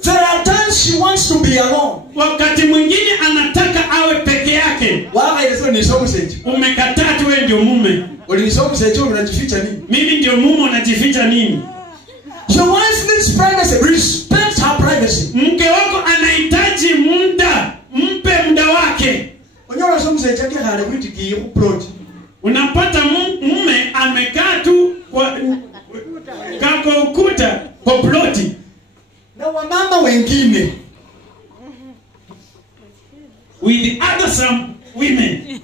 There are times Sometimes she wants to be alone. Wakati mwingine anataka awe peke yake. Waka ile sio nisomo setu. Umekataa tu wewe ndio mume. Ulinisomo setu unajificha nini? Mimi ndio mume, unajificha nini? Your wife needs privacy. Respect her privacy. Mke wako anahitaji muda, mpe muda wake. Onyola somo setu yake hali kutiki plot. Unapata mume amekaa tu kwa kako ukuta kwa ploti. Na wamama wengine with other some women.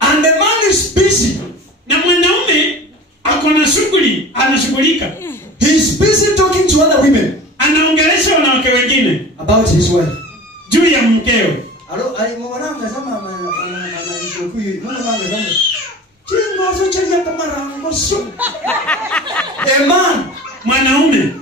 And the man is busy. Na mwanaume akona shughuli, anashughulika. He is busy talking to other women. Anaongelesha wanawake wengine about his wife. Juu ya mkeo. Alo, alimwona kama ananikuyu, mwana wangu kama chingo so chelia kama rango so. A man, mwanaume.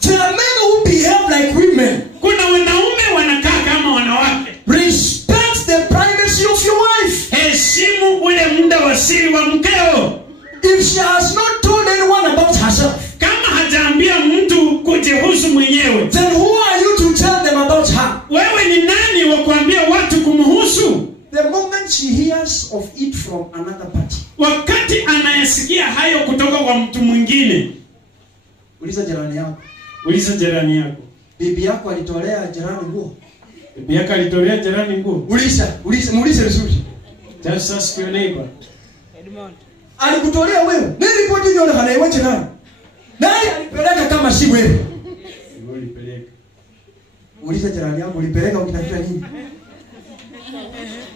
There are men who behave like women. Kuna wanaume wanakaa kama wanawake. Respect the privacy of your wife. Heshimu ule muda wa siri wa mkeo. If she has not told anyone about herself, kama hajaambia mtu kujihusu mwenyewe, then who are you to tell them about her? Wewe ni nani wa kuambia watu kumhusu? The moment she hears of it from another party, wakati anayesikia hayo kutoka kwa mtu mwingine, uliza jirani yako. Uliza jirani yako. Bibi yako alitolea jirani nguo? Bibi yako alitolea jirani nguo? Muulize vizuri. Just ask your neighbor. Alikutolea wewe? Nini ripoti hiyo na wewe jirani? Naye alipeleka kama si wewe. Ulipeleka. Uliza jirani yako ulipeleka ukitafuta nini?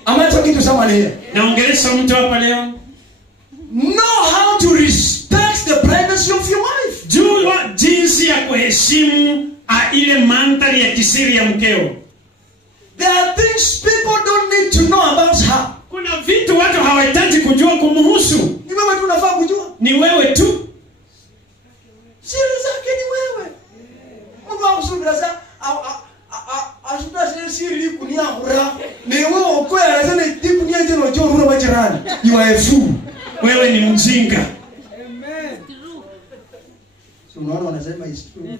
Am I talking to someone here? Naongelesha mtu hapa leo. Know how to respect the privacy of your wife. Jua jinsi ya kuheshimu ile mandhari ya kisiri ya mkeo. There are things people don't need to know about her. Kuna vitu watu hawahitaji kujua kumhusu. Ni wewe tu unafaa kujua. Ni wewe tu. Siri zake ni wewe. Mungu akusubira sana. Asuta siri kunia hura. Ni wewe ukoya lazima kunia hizo ndio hura majirani. You are a fool. Wewe ni mjinga. Amen. So unaona wanasema is true.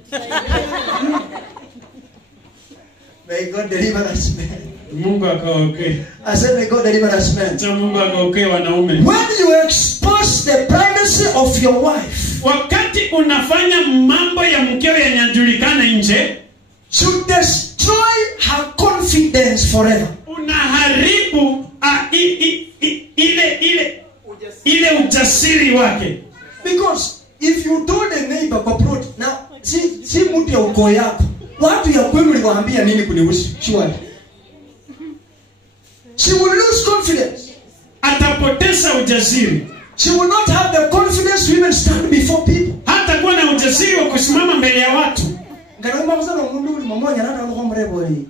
May God deliver us, man. Mungu akaokoe. I said may God deliver us, man. Mungu akaokoe wanaume. When you expose the privacy of your wife, wakati unafanya mambo ya mkeo yanajulikana nje, should destroy her confidence forever. Unaharibu ile ujasiri wake. Because if you told a neighbor corporate, now si mtu ya ukoo yako, watu ya kwenu liwaambia nini kunihusu? She will lose confidence. Atapoteza ujasiri. She will not have the confidence to even stand before people. Hata kuwa na ujasiri wa kusimama mbele ya watu. Ngaroma kusana mundu uli mmoja na ndo komrebo ni.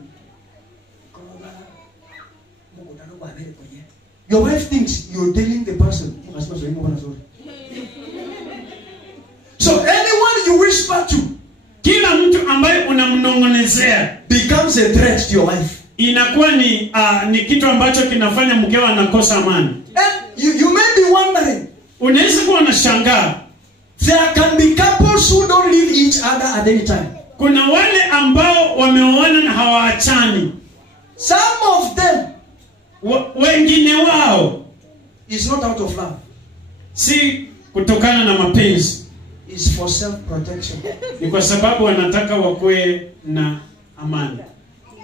Your wife thinks you're telling the person. So anyone you whisper to, kila mtu ambaye unamnongonezea, becomes a threat to your wife. Inakuwa ni kitu ambacho kinafanya mkeo anakosa amani. And you may be wondering, unaweza kuwa unashangaa, there can be couples who don't leave each other at any time. Kuna wale ambao wameoana na hawaachani. Some of them, wengine wao, is not out of love. Si kutokana na mapenzi. Is for self protection. Ni kwa sababu wanataka wakuwe na amani.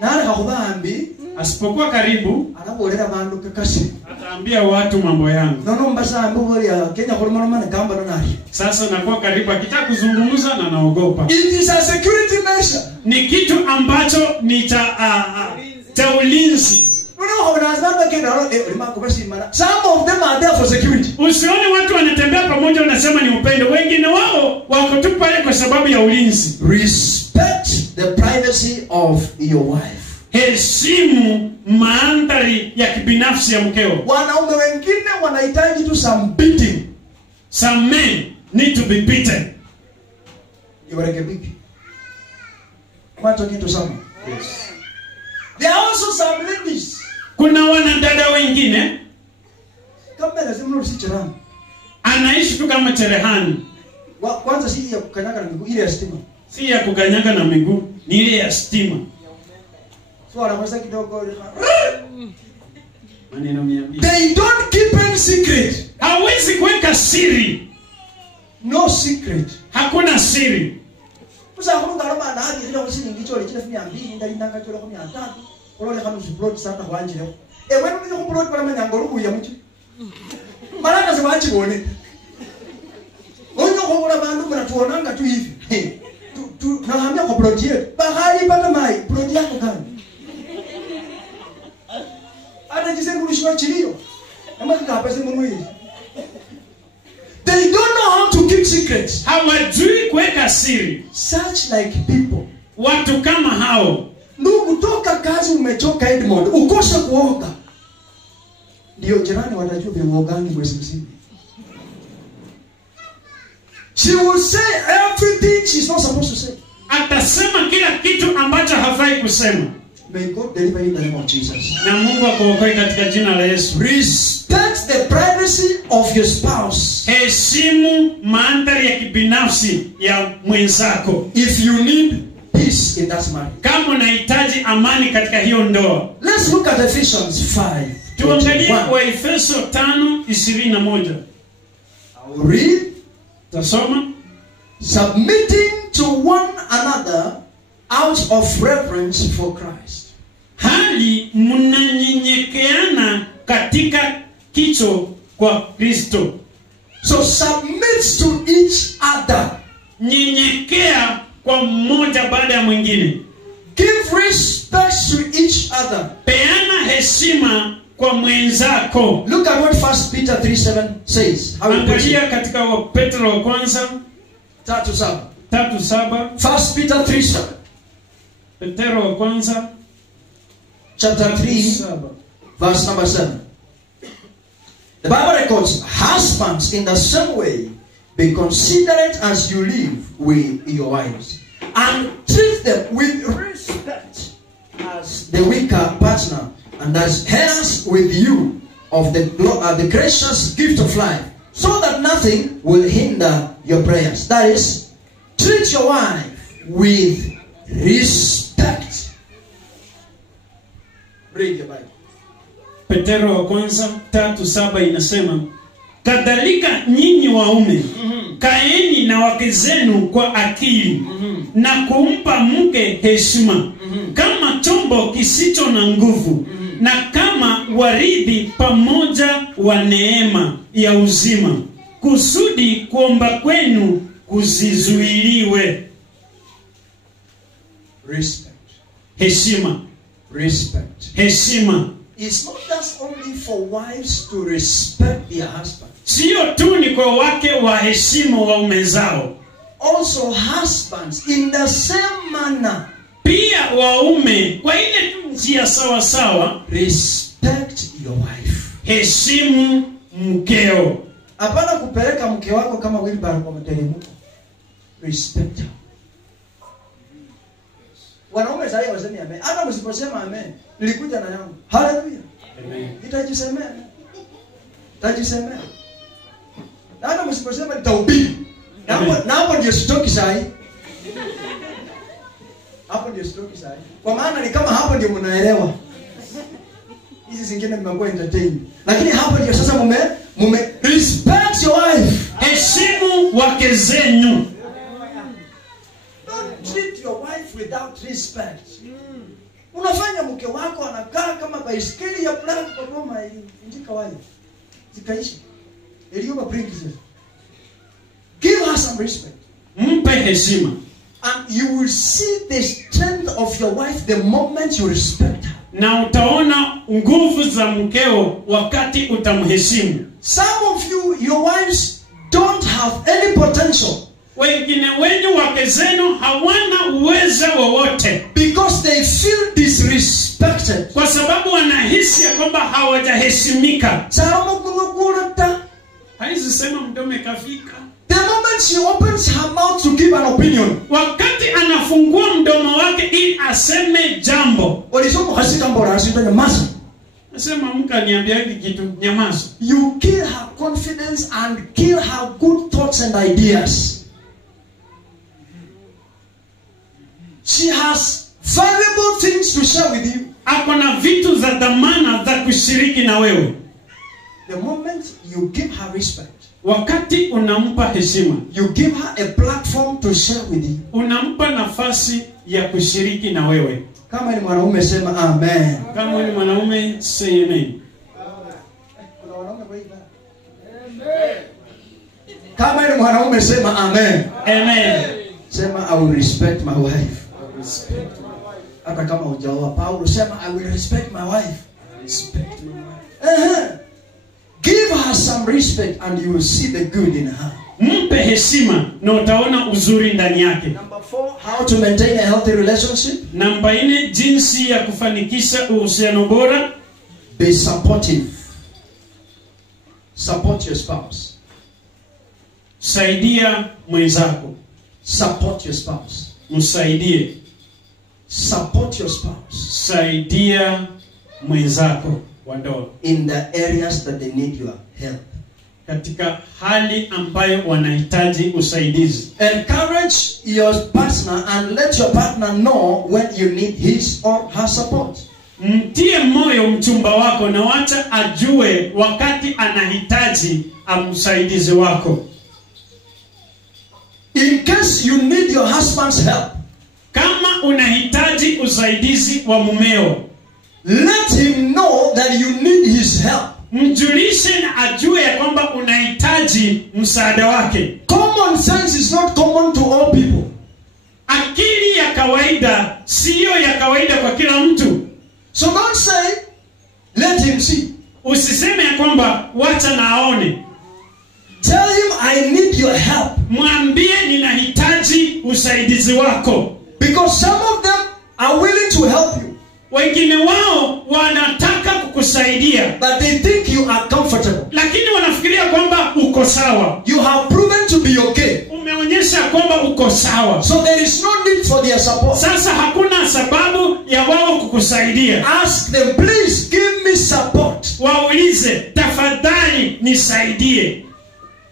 Nani hakubambi asipokuwa karibu anabolera bandu kakasi, ataambia watu mambo yangu. Nono mbasa ambo ya Kenya kulima na gamba nani. Sasa nakuwa karibu, akitaka kuzungumza na naogopa. It is a security measure. Ni kitu ambacho ni cha ulinzi. Some of them are there for security. Usione watu wanatembea pamoja unasema ni upendo. Wengine wao wako tu pale kwa sababu ya ulinzi. Respect the privacy of your wife. Heshimu mandhari ya kibinafsi ya mkeo. Wanaume wengine wanahitaji tu some beating. Some men need to be beaten. You are a big. Am I talking to someone? Yes. There are also some ladies. Kuna wanadada wengine, kama lazima usichana. Anaishi tu kama cherehani. Kwanza si ya kukanyaga na miguu, ile ya stima. Si ya kukanyaga na miguu, ni ile ya stima. So anaweza kidogo. Maneno 200. They don't keep any secret. Hawezi kuweka siri. No secret. Hakuna siri. Usa hakuna kama na hadi ile usini ngicho ile chile 200 ndali ndanga chile 300. Kolole kama usiplot sana kwa anjile. Wewe ndio kuplot para manya ngoro ya mtu. Maraka za wanchi bone. Onyo kwa bandu mnatuonanga tu hivi. Tu naambia kwa plot yetu. Bahari pata mai, plot yako gani? Ada jise kulishwa chilio. Kama tukapesa munui. They don't know how to keep secrets. Hawajui kuweka siri. Such like people. Watu kama hao. Ndugu, toka kazi umechoka Edmond, ukose kuoga. Ndio jirani watajua viogani mwezi mzima. She will say everything she's not supposed to say. Atasema kila kitu ambacho hafai kusema. May God deliver you in the name of Jesus. Na Mungu akuokoe katika jina la Yesu. Respect the privacy of your spouse. Heshimu mandhari ya kibinafsi ya mwenzako. If you need peace in that marriage. Kama unahitaji amani katika hiyo ndoa. Let's look at Ephesians 5. Tuangalie Waefeso 5:21. I will read. Tasoma. Submitting to one another out of reverence for Christ. Hali mnanyenyekeana katika kicho kwa Kristo. So submit to each other. Nyenyekea kwa mmoja baada ya mwingine. Give respect to each other. Peana heshima kwa mwenzako. Look at what 1 Peter 3:7 says. Angalia katika Petro wa kwanza 3:7. 1 Peter 3:7. Petro wa kwanza chapter 3 verse number 7. The Bible records, husbands in the same way be considerate as you live with your wives, and treat them with respect as the weaker partner, and as heirs with you of the gracious gift of life, so that nothing will hinder your prayers. That is, treat your wife with respect. Read your Bible. Petro wa kwanza 3:7 inasema, kadhalika nyinyi waume kaeni na wake zenu kwa akili na kumpa mke heshima kama chombo kisicho na nguvu na kama warithi pamoja wa neema ya uzima, kusudi kuomba kwenu kusizuiliwe. Respect. Heshima. Respect. Heshima. It's not just only for wives to respect their husband. Sio tu ni kwa wake wa heshima waume zao. Also husbands in the same manner. Pia waume kwa ile tu njia sawa sawa, respect your wife. Heshimu mkeo. Hapana kupeleka mke wako kama wheelbarrow kwa mteremko. Respect her. Wanaume sasa waseme amen. Hata msiposema amen, nilikuja na yangu. Hallelujah. Amen. Nitajisemea. Nitajisemea. Hata msiposema nitahubiri. Na hapo ndio stoki sahi. Hapo ndio stoki sahi. Kwa maana ni kama hapo ndio mnaelewa. Hizi zingine mmekuwa entertain. Lakini hapo ndio sasa mume respect your wife. Heshimu wake zenu. Don't treat your wife without respect. Unafanya mke wako anakaa kama baiskeli ya black kwa Roma injika wale. Zikaisha. Elioma brings it. Give her some respect. Mpe heshima. And you will see the strength of your wife the moment you respect her. Na utaona nguvu za mkeo wakati utamheshimu. Some of you, your wives don't have any potential. Wengine wenu wake zenu hawana uwezo wowote. Because they feel disrespected. Kwa sababu wanahisi ya kwamba hawajaheshimika. Haizi sema mdome kafika. The moment she opens her mouth to give an opinion. Wakati anafungua mdomo wake ili aseme jambo. Walisomo hasika mbora asitanya masa. Sema mke aniambia hiki kitu, nyamaza. You kill her confidence and kill her good thoughts and ideas. She has valuable things to share with you. Akona vitu za dhamana za kushiriki na wewe. The moment you give her respect, wakati unampa heshima, you give her a platform to share with you. Unampa nafasi ya kushiriki na wewe. Kama ni mwanaume sema amen. Kama ni mwanaume say amen. Kama ni mwanaume sema amen. Amen. Sema I will respect my wife. I will respect my wife. Hata kama hujaoa Paulo sema I will respect my wife. Respect my wife. Give her some respect and you will see the good in her. Mpe heshima na utaona uzuri ndani yake. Number 4, how to maintain a healthy relationship. Namba 4, jinsi ya kufanikisha uhusiano bora. Be supportive. Support your spouse. Saidia mwenzako. Support your spouse. Msaidie. Support your spouse. Saidia mwenzako wa ndoa. In the areas that they need your help. Katika hali ambayo wanahitaji usaidizi. Encourage your partner and let your partner know when you need his or her support. Mtie moyo mchumba wako na wacha ajue wakati anahitaji msaidizi wako. In case you need your husband's help, kama unahitaji usaidizi wa mumeo, let him know that you need his help. Mjulishe na ajue ya kwamba unahitaji msaada wake. Common sense is not common to all people. Akili ya kawaida sio ya kawaida kwa kila mtu. So don't say let him see. Usiseme ya kwamba wacha na aone. Tell him I need your help. Mwambie ninahitaji usaidizi wako. Because some of them are willing to help you. Wengine wao wanataka kukusaidia, but they think you are comfortable. Lakini wanafikiria kwamba uko sawa. You have proven to be okay. Umeonyesha kwamba uko sawa. So there is no need for their support. Sasa hakuna sababu ya wao kukusaidia. Ask them, please give me support. Waulize, tafadhali nisaidie.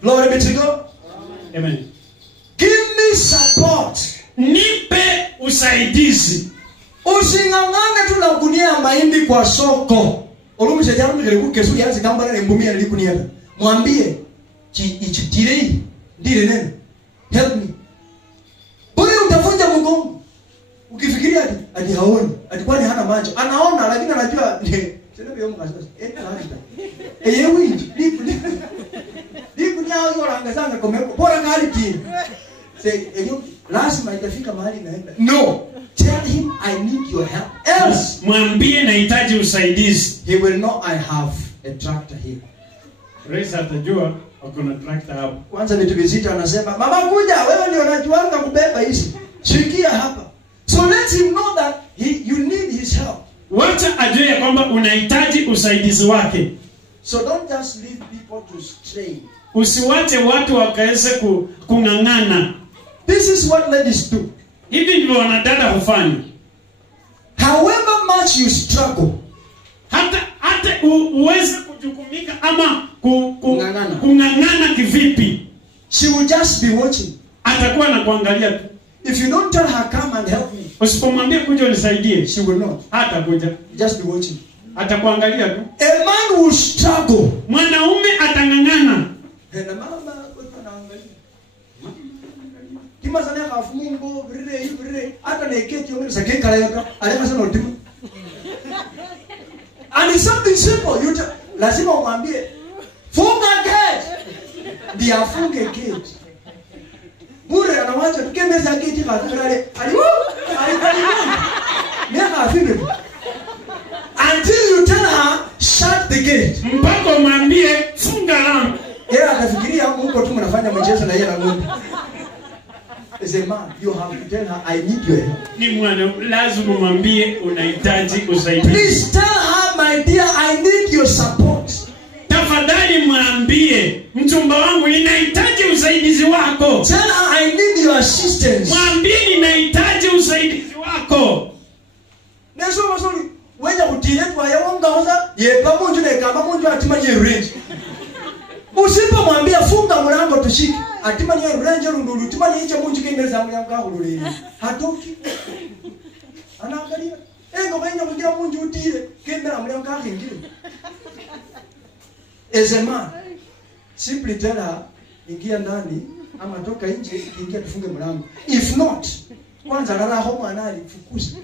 Glory be to God. Amen. Give me support. Nipe usaidizi. Usingangane tu na gunia mahindi kwa soko. Olumushe jamu ngeliku kesuri yanzi kambara ne mbumia nilikunia. Mwambie ichitire ndire nene. Help me. Bure utafunja mgongo. Ukifikiria ati haoni, ati kwani hana macho. Anaona lakini anajua sina biyo mkasasa. Eyewi Diku nyao yora angazanga komeko. Bora kali tini. Say lazima itafika mahali naenda. No. Tell him I need your help. Else, mwambie nahitaji usaidizi. He will know I have a tractor here. Raisa atajua kuna tractor hapo. Kwanza vitu vizito anasema, "Mama kuja, wewe ndio unajuanga kubeba hizi. Shikia hapa." So let him know that you need his help. Wacha ajue kwamba unahitaji usaidizi wake. So don't just leave people to stray. Usiwache watu wakaweze kungangana. This is what ladies do. Hivi ndivyo wanadada hufanya. However much you struggle, hata uweze kujukumika ama kungangana kivipi, she will just be watching. Atakuwa na kuangalia tu. If you don't tell her come and help me, usipomwambia kuja unisaidie, she will not. Hata kuja. Just be watching. Atakuangalia tu. A man will struggle. Mwanaume atangangana. Na mama anaangalia. Kima sana kafungo vire hata na keki yongera sakeka yaka alema sana utimu. And it's something simple. Lazima umwambie funga gate. Ndio afunge gate. Bure anawacha tukemeza gate kadhalika. Until you tell her shut the gate. Mpaka umwambie funga lango. Yeye atafikiria Mungu tu mnafanya mchezo na yeye na ng'ombe. As a man, you have to tell her I need your help. Ni mwana lazima umwambie unahitaji usaidizi. Please tell her my dear I need your support. Tafadhali mwambie mchumba wangu ninahitaji usaidizi wako. Tell her I need your assistance. Mwambie ninahitaji usaidizi wako. Neso masori Wewe kutile kwa yawanga hoza yepa munju na kama munju atima ye range. Usipomwambia funga mlango tushike, atima ye range rundulu, atima ye hicho munju kende za mlango hulule. Hatoki. Anaangalia, ngoja mwingia munju utile, kende na mlango ngine. As a man, simply tell her, ingia ndani ama toka nje, ingia tufunge mlango. If not, kwanza lala homa anali fukuza.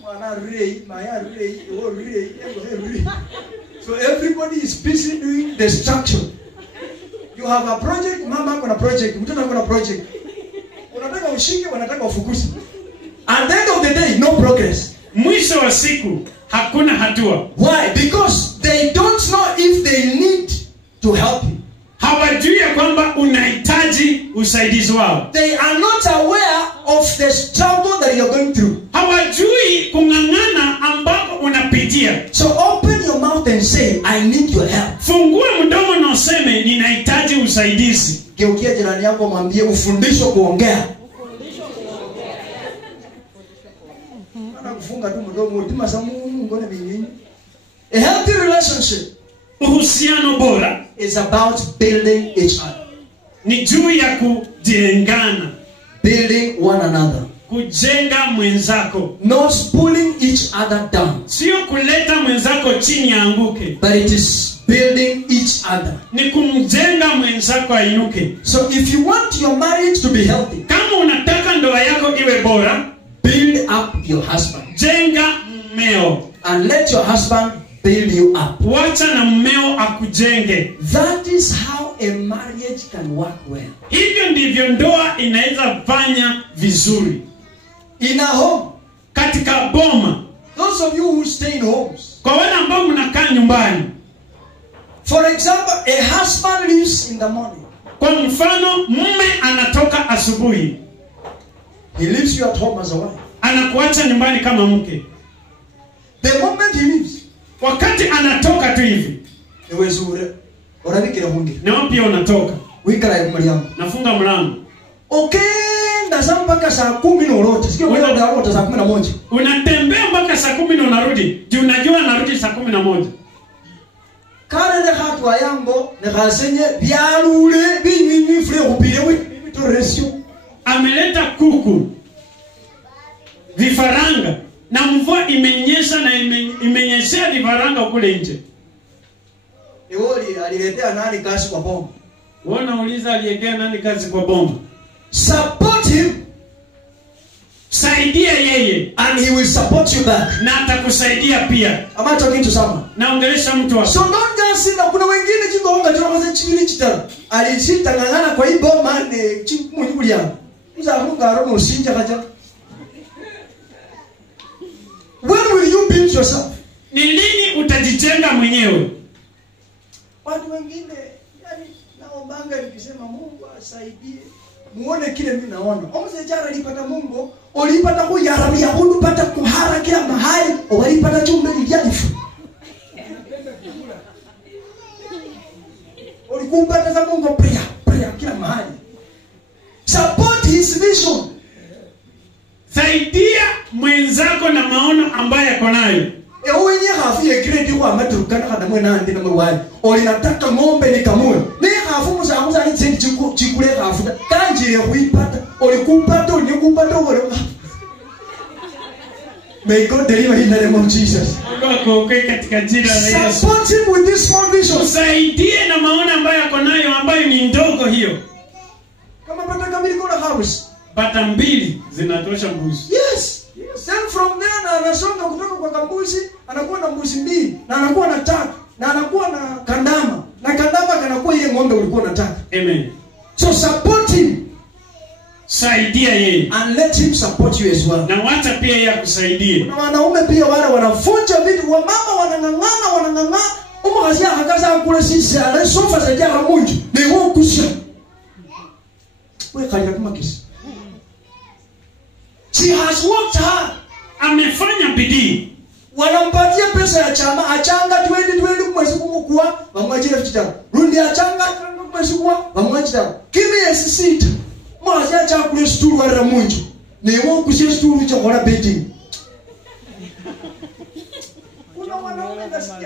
Mwana rei, maya rei, o rei. So everybody is busy doing destruction. You have a project, mama kuna project, mtoto kuna project. Unataka ushike, wanataka ufukuze. At the end of the day, no progress. Mwisho wa siku hakuna hatua. Why? Because they don't know if they need to help you. Hawajui ya kwamba unahitaji usaidizi wao. They are not aware of the struggle that you are going through. Hawajui kung'ang'ana ambako unapitia. So open your mouth and say, I need your help. Fungua mdomo na useme ninahitaji usaidizi. Geukia jirani yako mwambie ufundishwe kuongea. Anakufunga tu mdomo utima samu ngone binyinyi. A healthy relationship, uhusiano bora, is about building each other. Ni juu ya kujengana. Building one another. Kujenga mwenzako. Not pulling each other down. Sio kuleta mwenzako chini aanguke. But it is building each other. Ni kumjenga mwenzako ainuke. So if you want your marriage to be healthy, kama unataka ndoa yako iwe bora, build up your husband. Jenga mmeo. And let your husband build you up. Wacha na mmeo akujenge. That is how a marriage can work well. Hivyo ndivyo ndoa inaweza fanya vizuri. In a home, katika boma. Those of you who stay in homes, kwa wale ambao mnakaa nyumbani. For example, a husband leaves in the morning. Kwa mfano, mume anatoka asubuhi. He leaves you at home as a wife. Anakuacha nyumbani kama mke. The moment he leaves, wakati anatoka tu hivi, ewe zure orabikira hungi na pia unatoka wikara mlango, nafunga mlango. Okay, ndasa mpaka saa 10 na urote. Sikio wewe ndio urote saa 11. Unatembea mpaka saa 10 na unarudi. Je, unajua narudi saa 11. Kare de hatu ayango ne gasenye byarule binyinyi fure kupire witoresio. Ameleta kuku, vifaranga, na mvua imenyesha na imenyeshea vifaranga kule nje. Eoli aliletea nani kazi kwa bomba? Wewe unauliza aliwekea nani kazi kwa bomba? Support him. Saidia yeye, and he will support you back. Na atakusaidia pia. Am I talking to someone? Naongelesha mtu wako. So don't just sit. Kuna wengine jingonga tunaanza chini chitara. Alisita ngangana kwa hii bomba ne chimunyulia. Mzamunga rono usinja kaja. When will you build yourself? Ni lini utajijenga mwenyewe? Watu wengine yani naombanga nikisema Mungu asaidie. Muone kile mimi naona. Omsejara alipata Mungu, ulipata kuyaramia hudu pata kuhara kila mahali, walipata chumbe lijalifu. Ulikumpata za Mungu prayer kila mahali. Support his vision. Saidia mwenzako na maono ambayo yako nayo. Wenye hafie grade kwa maturukana kada mwana andi na mwali. Olinataka ng'ombe nikamue. Ni hafu musa ni sendi chikule hafu. Kanjire kuipata. Olikumpata unyikumpata wale. May God deliver in the name of Jesus. Katika jina la Yesu. Support him with this small vision. Saidie na maono ambayo yako nayo ambayo ni ndogo hiyo. Kama pata kamili kuna house. Bata 2 zinatosha mbuzi. Yes. Then from there na anasonga kutoka kwa kambuzi, anakuwa na mbuzi 2, na anakuwa na 3, na anakuwa na kandama. Na kandama kanakuwa ile ng'ombe ulikuwa unataka. Amen. So support him. Saidia yeye. And let him support you as well. Na wacha pia yeye akusaidie. Na wanaume pia wale wanafunja vitu, wa mama wanang'ang'ana. Umakasia hakaza kule sisi ala sofa za jaha munju. Ni wao kusha. Wewe kaya kama kisi. She has worked hard. Amefanya bidii. Wanampatia pesa ya chama, achanga 20 mwezi kumukua, bamwachira fitara. Rundi achanga mwezi kumukua, bamwachira. Kimi yesi 6. Mwazi acha kule sturu wa munju. Ni wao kusia sturu cha kora beti.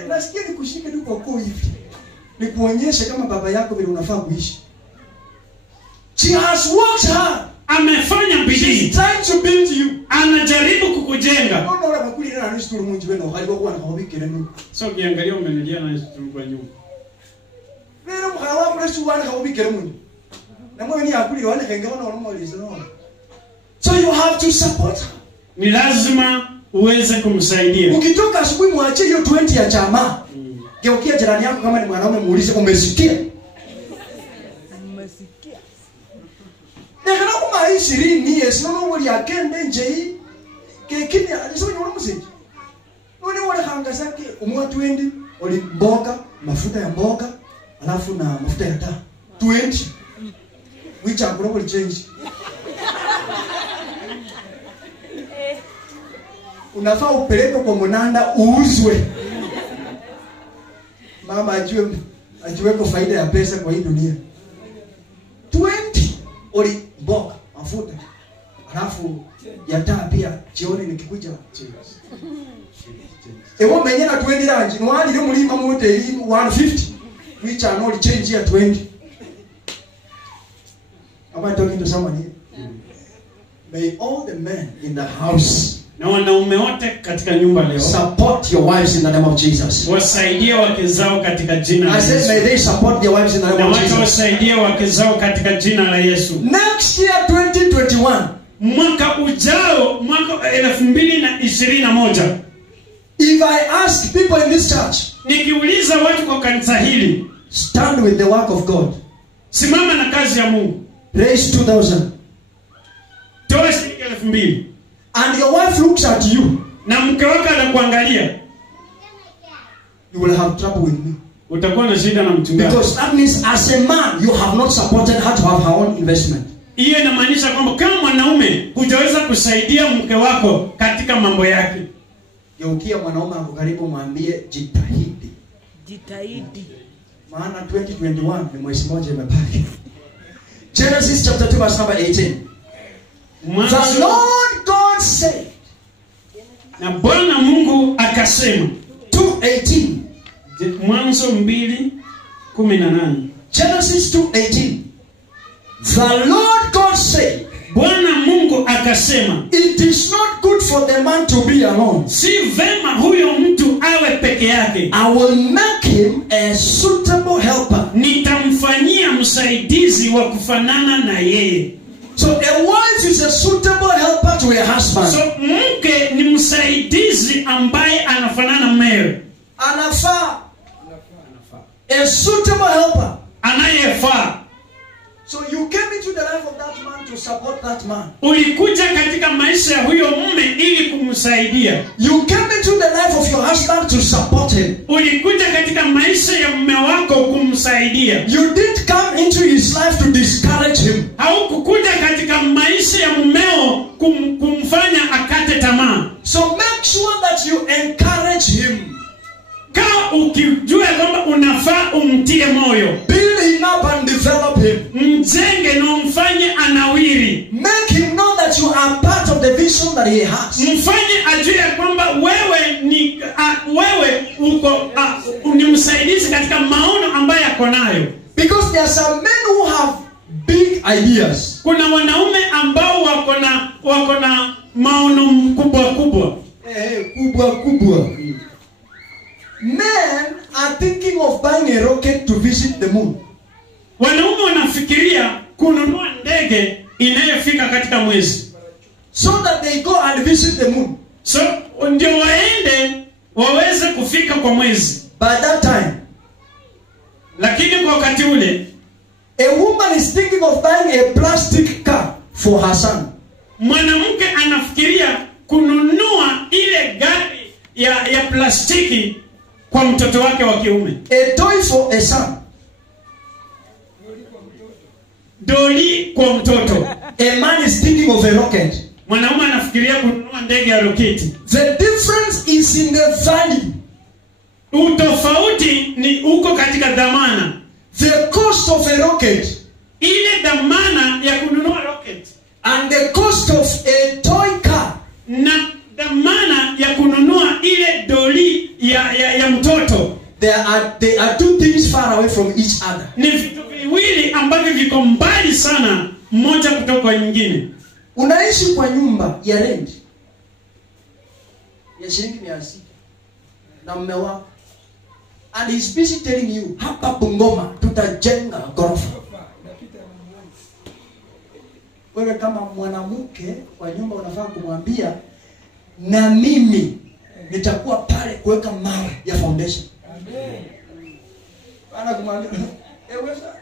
Nasikia nikushike tu kwa hivi. Nikuonyeshe kama baba yako vile unafaa kuishi. She has worked hard. Amefanya bidii. She's trying to build you. Anajaribu kukujenga. Mbona bakuli na nishukuru Mungu wewe hali wako anakawabikira nini? So ukiangalia umenulia na kwa nyumba. Lero mkawa mresu wana kawabikira Mungu. Na mwe ni akuli wana kenga wana wanamuuliza no. So you have to support her. Ni lazima uweze kumsaidia. Ukitoka asubuhi muache hiyo 20 ya chama. Geukia jirani yako kama ni mwanaume muulize umesikia? Umesikia? Ndio kama hii shirini yes no wali akende nje kekini alisema ni muziki. Ndio wale hanga zake umwa 20 oli mboga, mafuta ya mboga, alafu na mafuta ya taa. 20. Which are global change. Unafaa upeleke kwa Munanda uuzwe. Mama ajiweko faida ya pesa kwa hii dunia. 20 oli mboga, mafuta. Alafu ya taa pia jioni nikikuja change. Ewo menyana 20 range, no ali mulima mu hotel 150 which are not change ya 20. Am I talking to someone here? May all the men in the house na wanaume wote katika nyumba leo support your wives in the name of Jesus. Wasaidie wake zao katika jina la Yesu. I said may they support their wives in the name of Jesus. Wasaidie wake zao katika jina la Yesu. Next year 2021, mwaka ujao, mwaka 2021, if I ask people in this church, nikiuliza watu kwa kanisa hili, stand with the work of God, simama na kazi ya Mungu, raise 2000, toa shilingi 2000, and your wife looks at you, na mke wako anakuangalia, you will have trouble with me. Utakuwa na shida na mchungaji. Because that means as a man you have not supported her to have her own investment. Hiyo inamaanisha kwamba kama mwanaume hujaweza kusaidia mke wako katika mambo yake. Geukia mwanaume ako karibu mwambie jitahidi. Jitahidi. Maana 2021 ni mwezi mmoja imebaki. Genesis chapter 2 verse number 18. The Lord God said. Na Bwana Mungu akasema. 2:18. Mwanzo 2:18. Genesis 2:18. The Lord God said. Bwana Mungu akasema. It is not good for the man to be alone. Si vema huyo mtu awe peke yake. I will make him a suitable helper. Nitamfanyia msaidizi wa kufanana na yeye. So a wife is a suitable helper to a husband. So mke ni msaidizi ambaye anafanana mumewe. Anafaa. A suitable helper. Anayefaa. So you came into the life of that man to support that man. Ulikuja katika maisha ya huyo mume ili kumsaidia. You came into the life of your husband to support him. Ulikuja katika maisha ya mume wako kumsaidia. You didn't come into his life to discourage him. Haukukuja katika maisha ya mumeo kumfanya akate tamaa. So make sure that you encourage him. Kama ukijua kwamba unafaa umtie moyo, build him up and develop him. Mjenge na umfanye anawiri. Make him know that you are part of the vision that he has. Mfanye ajue kwamba wewe uko ni msaidizi katika maono ambayo yako nayo. Because there are some men who have big ideas. Kuna wanaume ambao wako na maono kubwa. Kubwa. Men are thinking of buying a rocket to visit the moon. Wanaume wanafikiria kununua ndege inayofika katika mwezi. So that they go and visit the moon. So ndio waende waweze kufika kwa mwezi. By that time. Lakini kwa wakati ule, a woman is thinking of buying a plastic car for her son. Mwanamke anafikiria kununua ile gari ya plastiki kwa mtoto wake wa kiume. A toy for a son. Doli kwa mtoto. A man is thinking of a rocket. Mwanaume anafikiria kununua ndege ya roketi. The difference is in the value. Utofauti ni uko katika dhamana. The cost of a rocket. Ile dhamana ya kununua rocket. And the cost of a toy car. Na dhamana ya kununua ile doli ya they are two things far away from each other. Ni vitu viwili ambavyo viko mbali sana mmoja kutoka kwa nyingine. Unaishi kwa nyumba ya rent ya shilingi 600 na mume wako, and he's busy telling you, hapa Bungoma tutajenga ghorofa. Wewe kama mwanamke kwa nyumba unafaa kumwambia, na mimi nitakuwa pale kuweka mawe ya foundation. Amen. Bana kumwambia wesa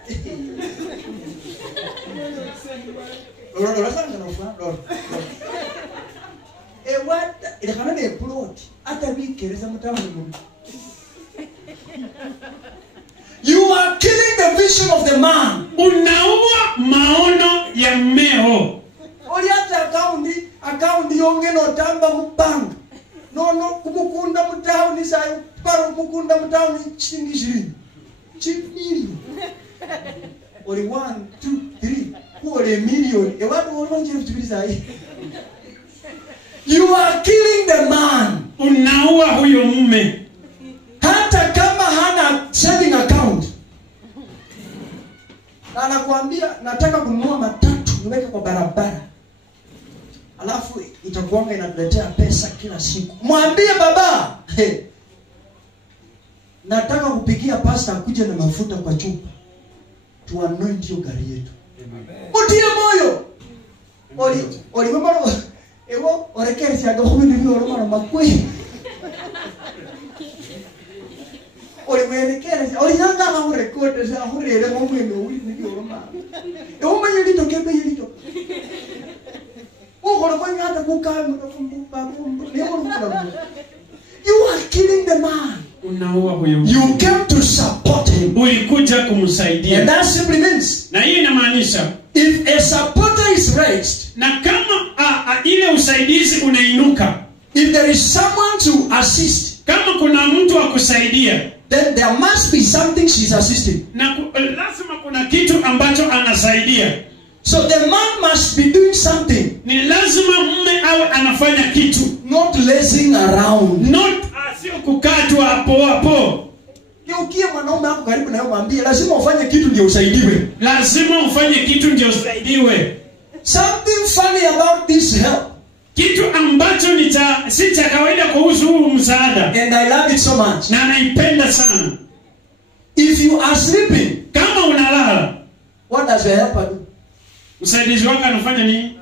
Orasanga no fa. What ile kana ne plot hata bikereza mtamu. You are killing the vision of the man. Unaua maono ya mmeo. Oli hata account yonge no tamba mbank. No kumukunda mtauni sayo paro kumukunda mtauni chingi shirini. Chipili. Oli 1 2 3 ole million. E watu wonje vitu sayi. You are killing the man. Unaua huyo mume. Hata kama hana saving account. Na anakuambia nataka kununua matatu niweke kwa barabara. Alafu itakuanga inatuletea pesa kila siku. Mwambie baba, nataka kupigia pasta kuja na mafuta kwa chupa. Tu anoint hiyo gari yetu. Utie moyo. Oli mama ewo orekeri sia gahume ni oro mara makwe. Oli werekeri oli zanga ha record sa hurere mo mwendo wi ni oro mara. Ewo manyi lito kebe lito. You are killing the man. You came to support him. Ulikuja kumsaidia. And that simply means, na hii inamaanisha, if a supporter is raised, na kama ile usaidizi unainuka, if there is someone to assist, kama kuna mtu wa kusaidia, then there must be something she's assisting. Na lazima kuna kitu ambacho anasaidia. So the man must be doing something. Ni lazima mume awe anafanya kitu. Not lazing around. Not sio kukaa tu hapo. Ukiye mwanaume hapo karibu na yeye mwambie lazima ufanye kitu ndio usaidiwe. Lazima ufanye kitu ndio usaidiwe. Something funny about this help. Kitu ambacho si cha kawaida kuhusu huu msaada. And I love it so much. Na naipenda sana. If you are sleeping, kama unalala, what does the helper do? Msaidizi wako anafanya nini?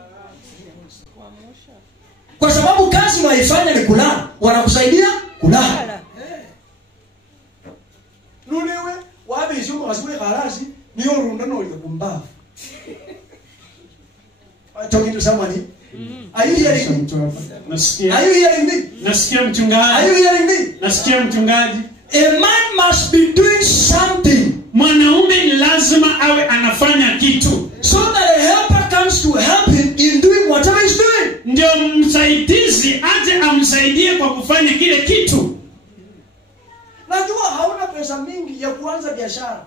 Kwa sababu kazi waifanya ni kulala, wanakusaidia kulala. Nulewe wabe ishuko kasule kharasi niyo rundano ile kumbavu. Talking to somebody. Are you hearing me? Nasikia. Are you hearing me? Nasikia mchungaji. Are you hearing me? Nasikia mchungaji. A man must be doing something. Mwanaume lazima awe anafanya kitu. So that a helper comes to help him in doing whatever he's doing. Ndio msaidizi aje amsaidie kwa kufanya kile kitu. Najua hauna pesa mingi ya kuanza biashara.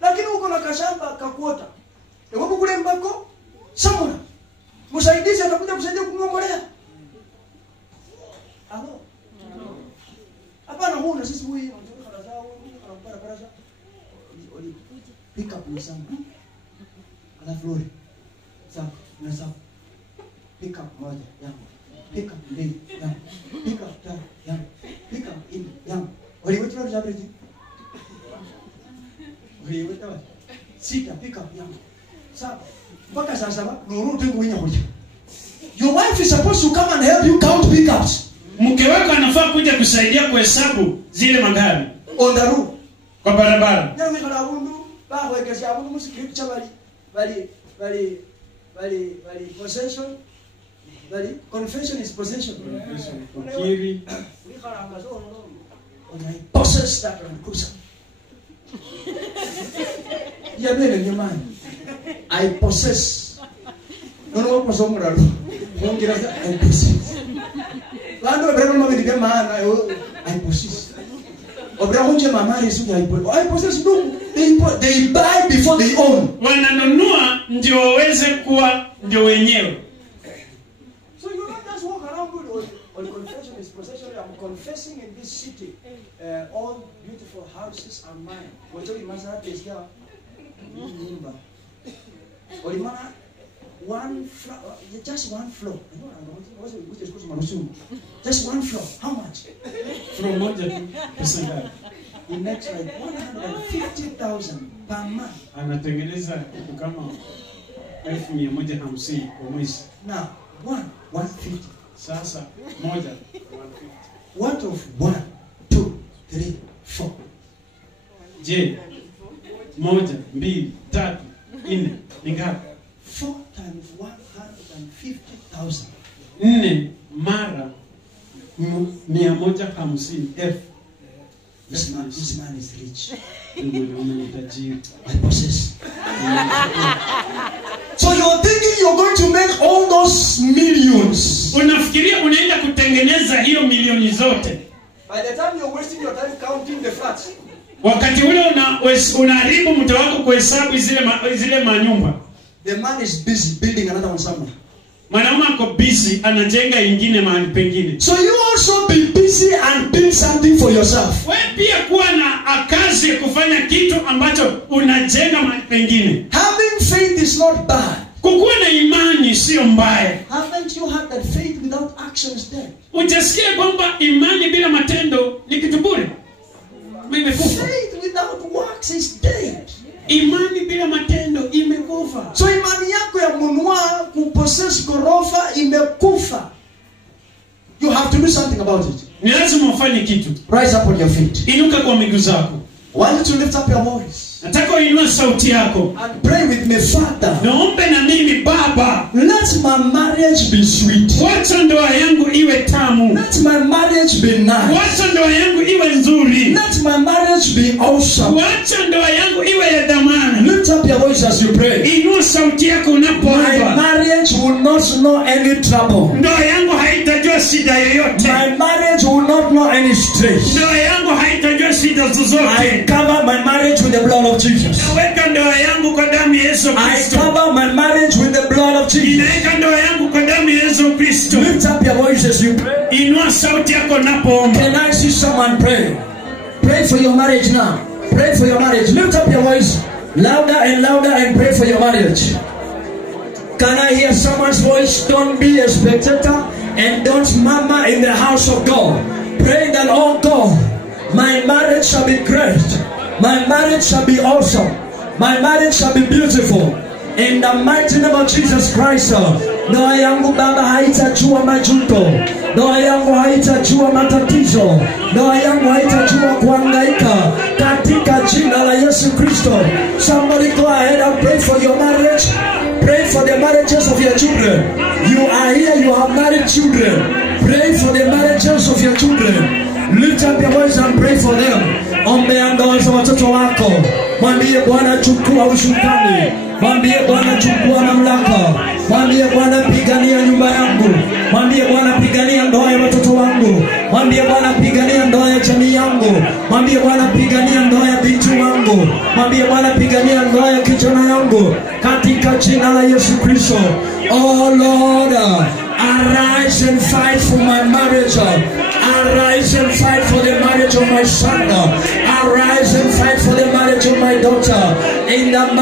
Lakini uko na kashamba kakuota. Ewe kule mbako samuna. Msaidizi atakuja kusaidia kumngomolea. Alo. Hapana huna sisi huyu unataka kadhaa huyu anapara parasa. Pick up your son. Alafu lori. Sawa, na sawa. Pick up moja yangu. Pick up mbili yangu. Pick up tatu yangu. Pick up nne yangu. Waliweta lori zaidi. Waliweta wapi? Sita pick up yangu. Sawa. Mpaka saa 7 nuru tengo wenye hoja. Your wife is supposed to come and help you count pickups. Mke wako anafaa kuja kusaidia kuhesabu zile magari on the road kwa barabara. Ndio kana bundu ba kuwekesha bundu msikiti cha bali possession bali confession is possession. Kiri. I possess that kusa. Ya bele nyamani. I possess. No possess muralo. Mungira I possess. Lando bero mabidi be maana I possess. Obra hunje mamari suja I possess no. They buy before they own. Wananunua ndio waweze kuwa ndio wenyewe. So you don't just walk around good or confession is possession. I'm confessing in this city all beautiful for houses are mine. Whatever you must have is here. Olimana one floor, just one floor. I don't know which is called just one floor. How much? From moja pesa ngapi? It makes like 150,000 per month. Anatengeneza kitu kama 150 kwa mwezi. Now, 150. Sasa moja 150. What of 1, 2, 3, 4? Je, moja, mbili, tatu, nne, ni ngapi? 4 times 150,000. 4 mara 150,000. This man is rich. I I possess. So you're thinking you're going to make all those millions. Unafikiria unaenda kutengeneza hiyo milioni zote. By the time you're wasting your time counting the flats. Wakati ule unaharibu muda wako kuhesabu zile manyumba. The man is busy building another one somewhere. Mwanaume ako busy anajenga ingine mahali pengine. So you also be busy and build something for yourself. Wewe pia kuwa na kazi kufanya kitu ambacho unajenga mahali pengine. Having faith is not bad. Kukuwa na imani sio mbaya. Haven't you had that faith without action is dead? Ujasikia kwamba imani bila matendo ni kitu bure? Imekufa. Faith without works is dead. Imani bila matendo imekufa. So imani yako ya munua kupossess gorofa imekufa. You have to do something about it. Ni lazima ufanye kitu. Rise up on your feet. Inuka kwa miguu zako. I want you to lift up your voice. Nataka uinue sauti yako. And pray with me, Father. Naombe na mimi Baba. Let my marriage be sweet. Wacha ndoa yangu iwe tamu. Let my marriage be nice. Wacha ndoa yangu iwe nzuri. Let my marriage be awesome. Wacha ndoa yangu iwe ya dhamana. Lift up your voice as you pray. Inua sauti yako unapoomba. My marriage will not know any trouble. Ndoa yangu haitajua shida yoyote. My marriage will not know any stress. Ndoa yangu haitajua shida zozote. I cover my marriage with the blood of Jesus. Naweka ndoa yangu kwa damu ya Yesu Kristo. I cover my marriage with the blood of Jesus. Ninaweka ndoa yangu kwa damu ya Yesu Kristo. Lift up your voice as you pray. Inua sauti yako unapoomba. Can I see someone pray? Pray for your marriage now. Pray for your marriage. Lift up your voice louder and louder and pray for your marriage. Can I hear someone's voice? Don't be a spectator and don't murmur in the house of God. Pray that, oh God, my marriage shall be great. My marriage shall be awesome. My marriage shall be beautiful. In the mighty name of Jesus Christ. Ndoa yangu Baba haitajua majuto. Ndoa yangu haitajua matatizo. Ndoa yangu haitajua kuhangaika. Katika jina la Yesu Kristo. Somebody go ahead and pray for your marriage. Pray for the marriages of your children. You are here, you have married children. Pray for the marriages of your children. Lift up your voice and pray for them. Ombea ndoa za watoto wako. Mwambie Bwana chukua usukani. Mwambie Bwana chukua mamlaka. Mwambie Bwana pigania nyumba yangu. Mwambie Bwana pigania ndoa ya watoto wangu. Mwambie Bwana pigania ndoa ya jamii yangu. Mwambie Bwana pigania ndoa ya binti wangu. Mwambie Bwana pigania ndoa ya kijana yangu. Katika jina la Yesu Kristo. Oh Lord, arise and fight for my marriage. Arise and fight for the marriage of my son. Arise and fight for the marriage of my daughter. In the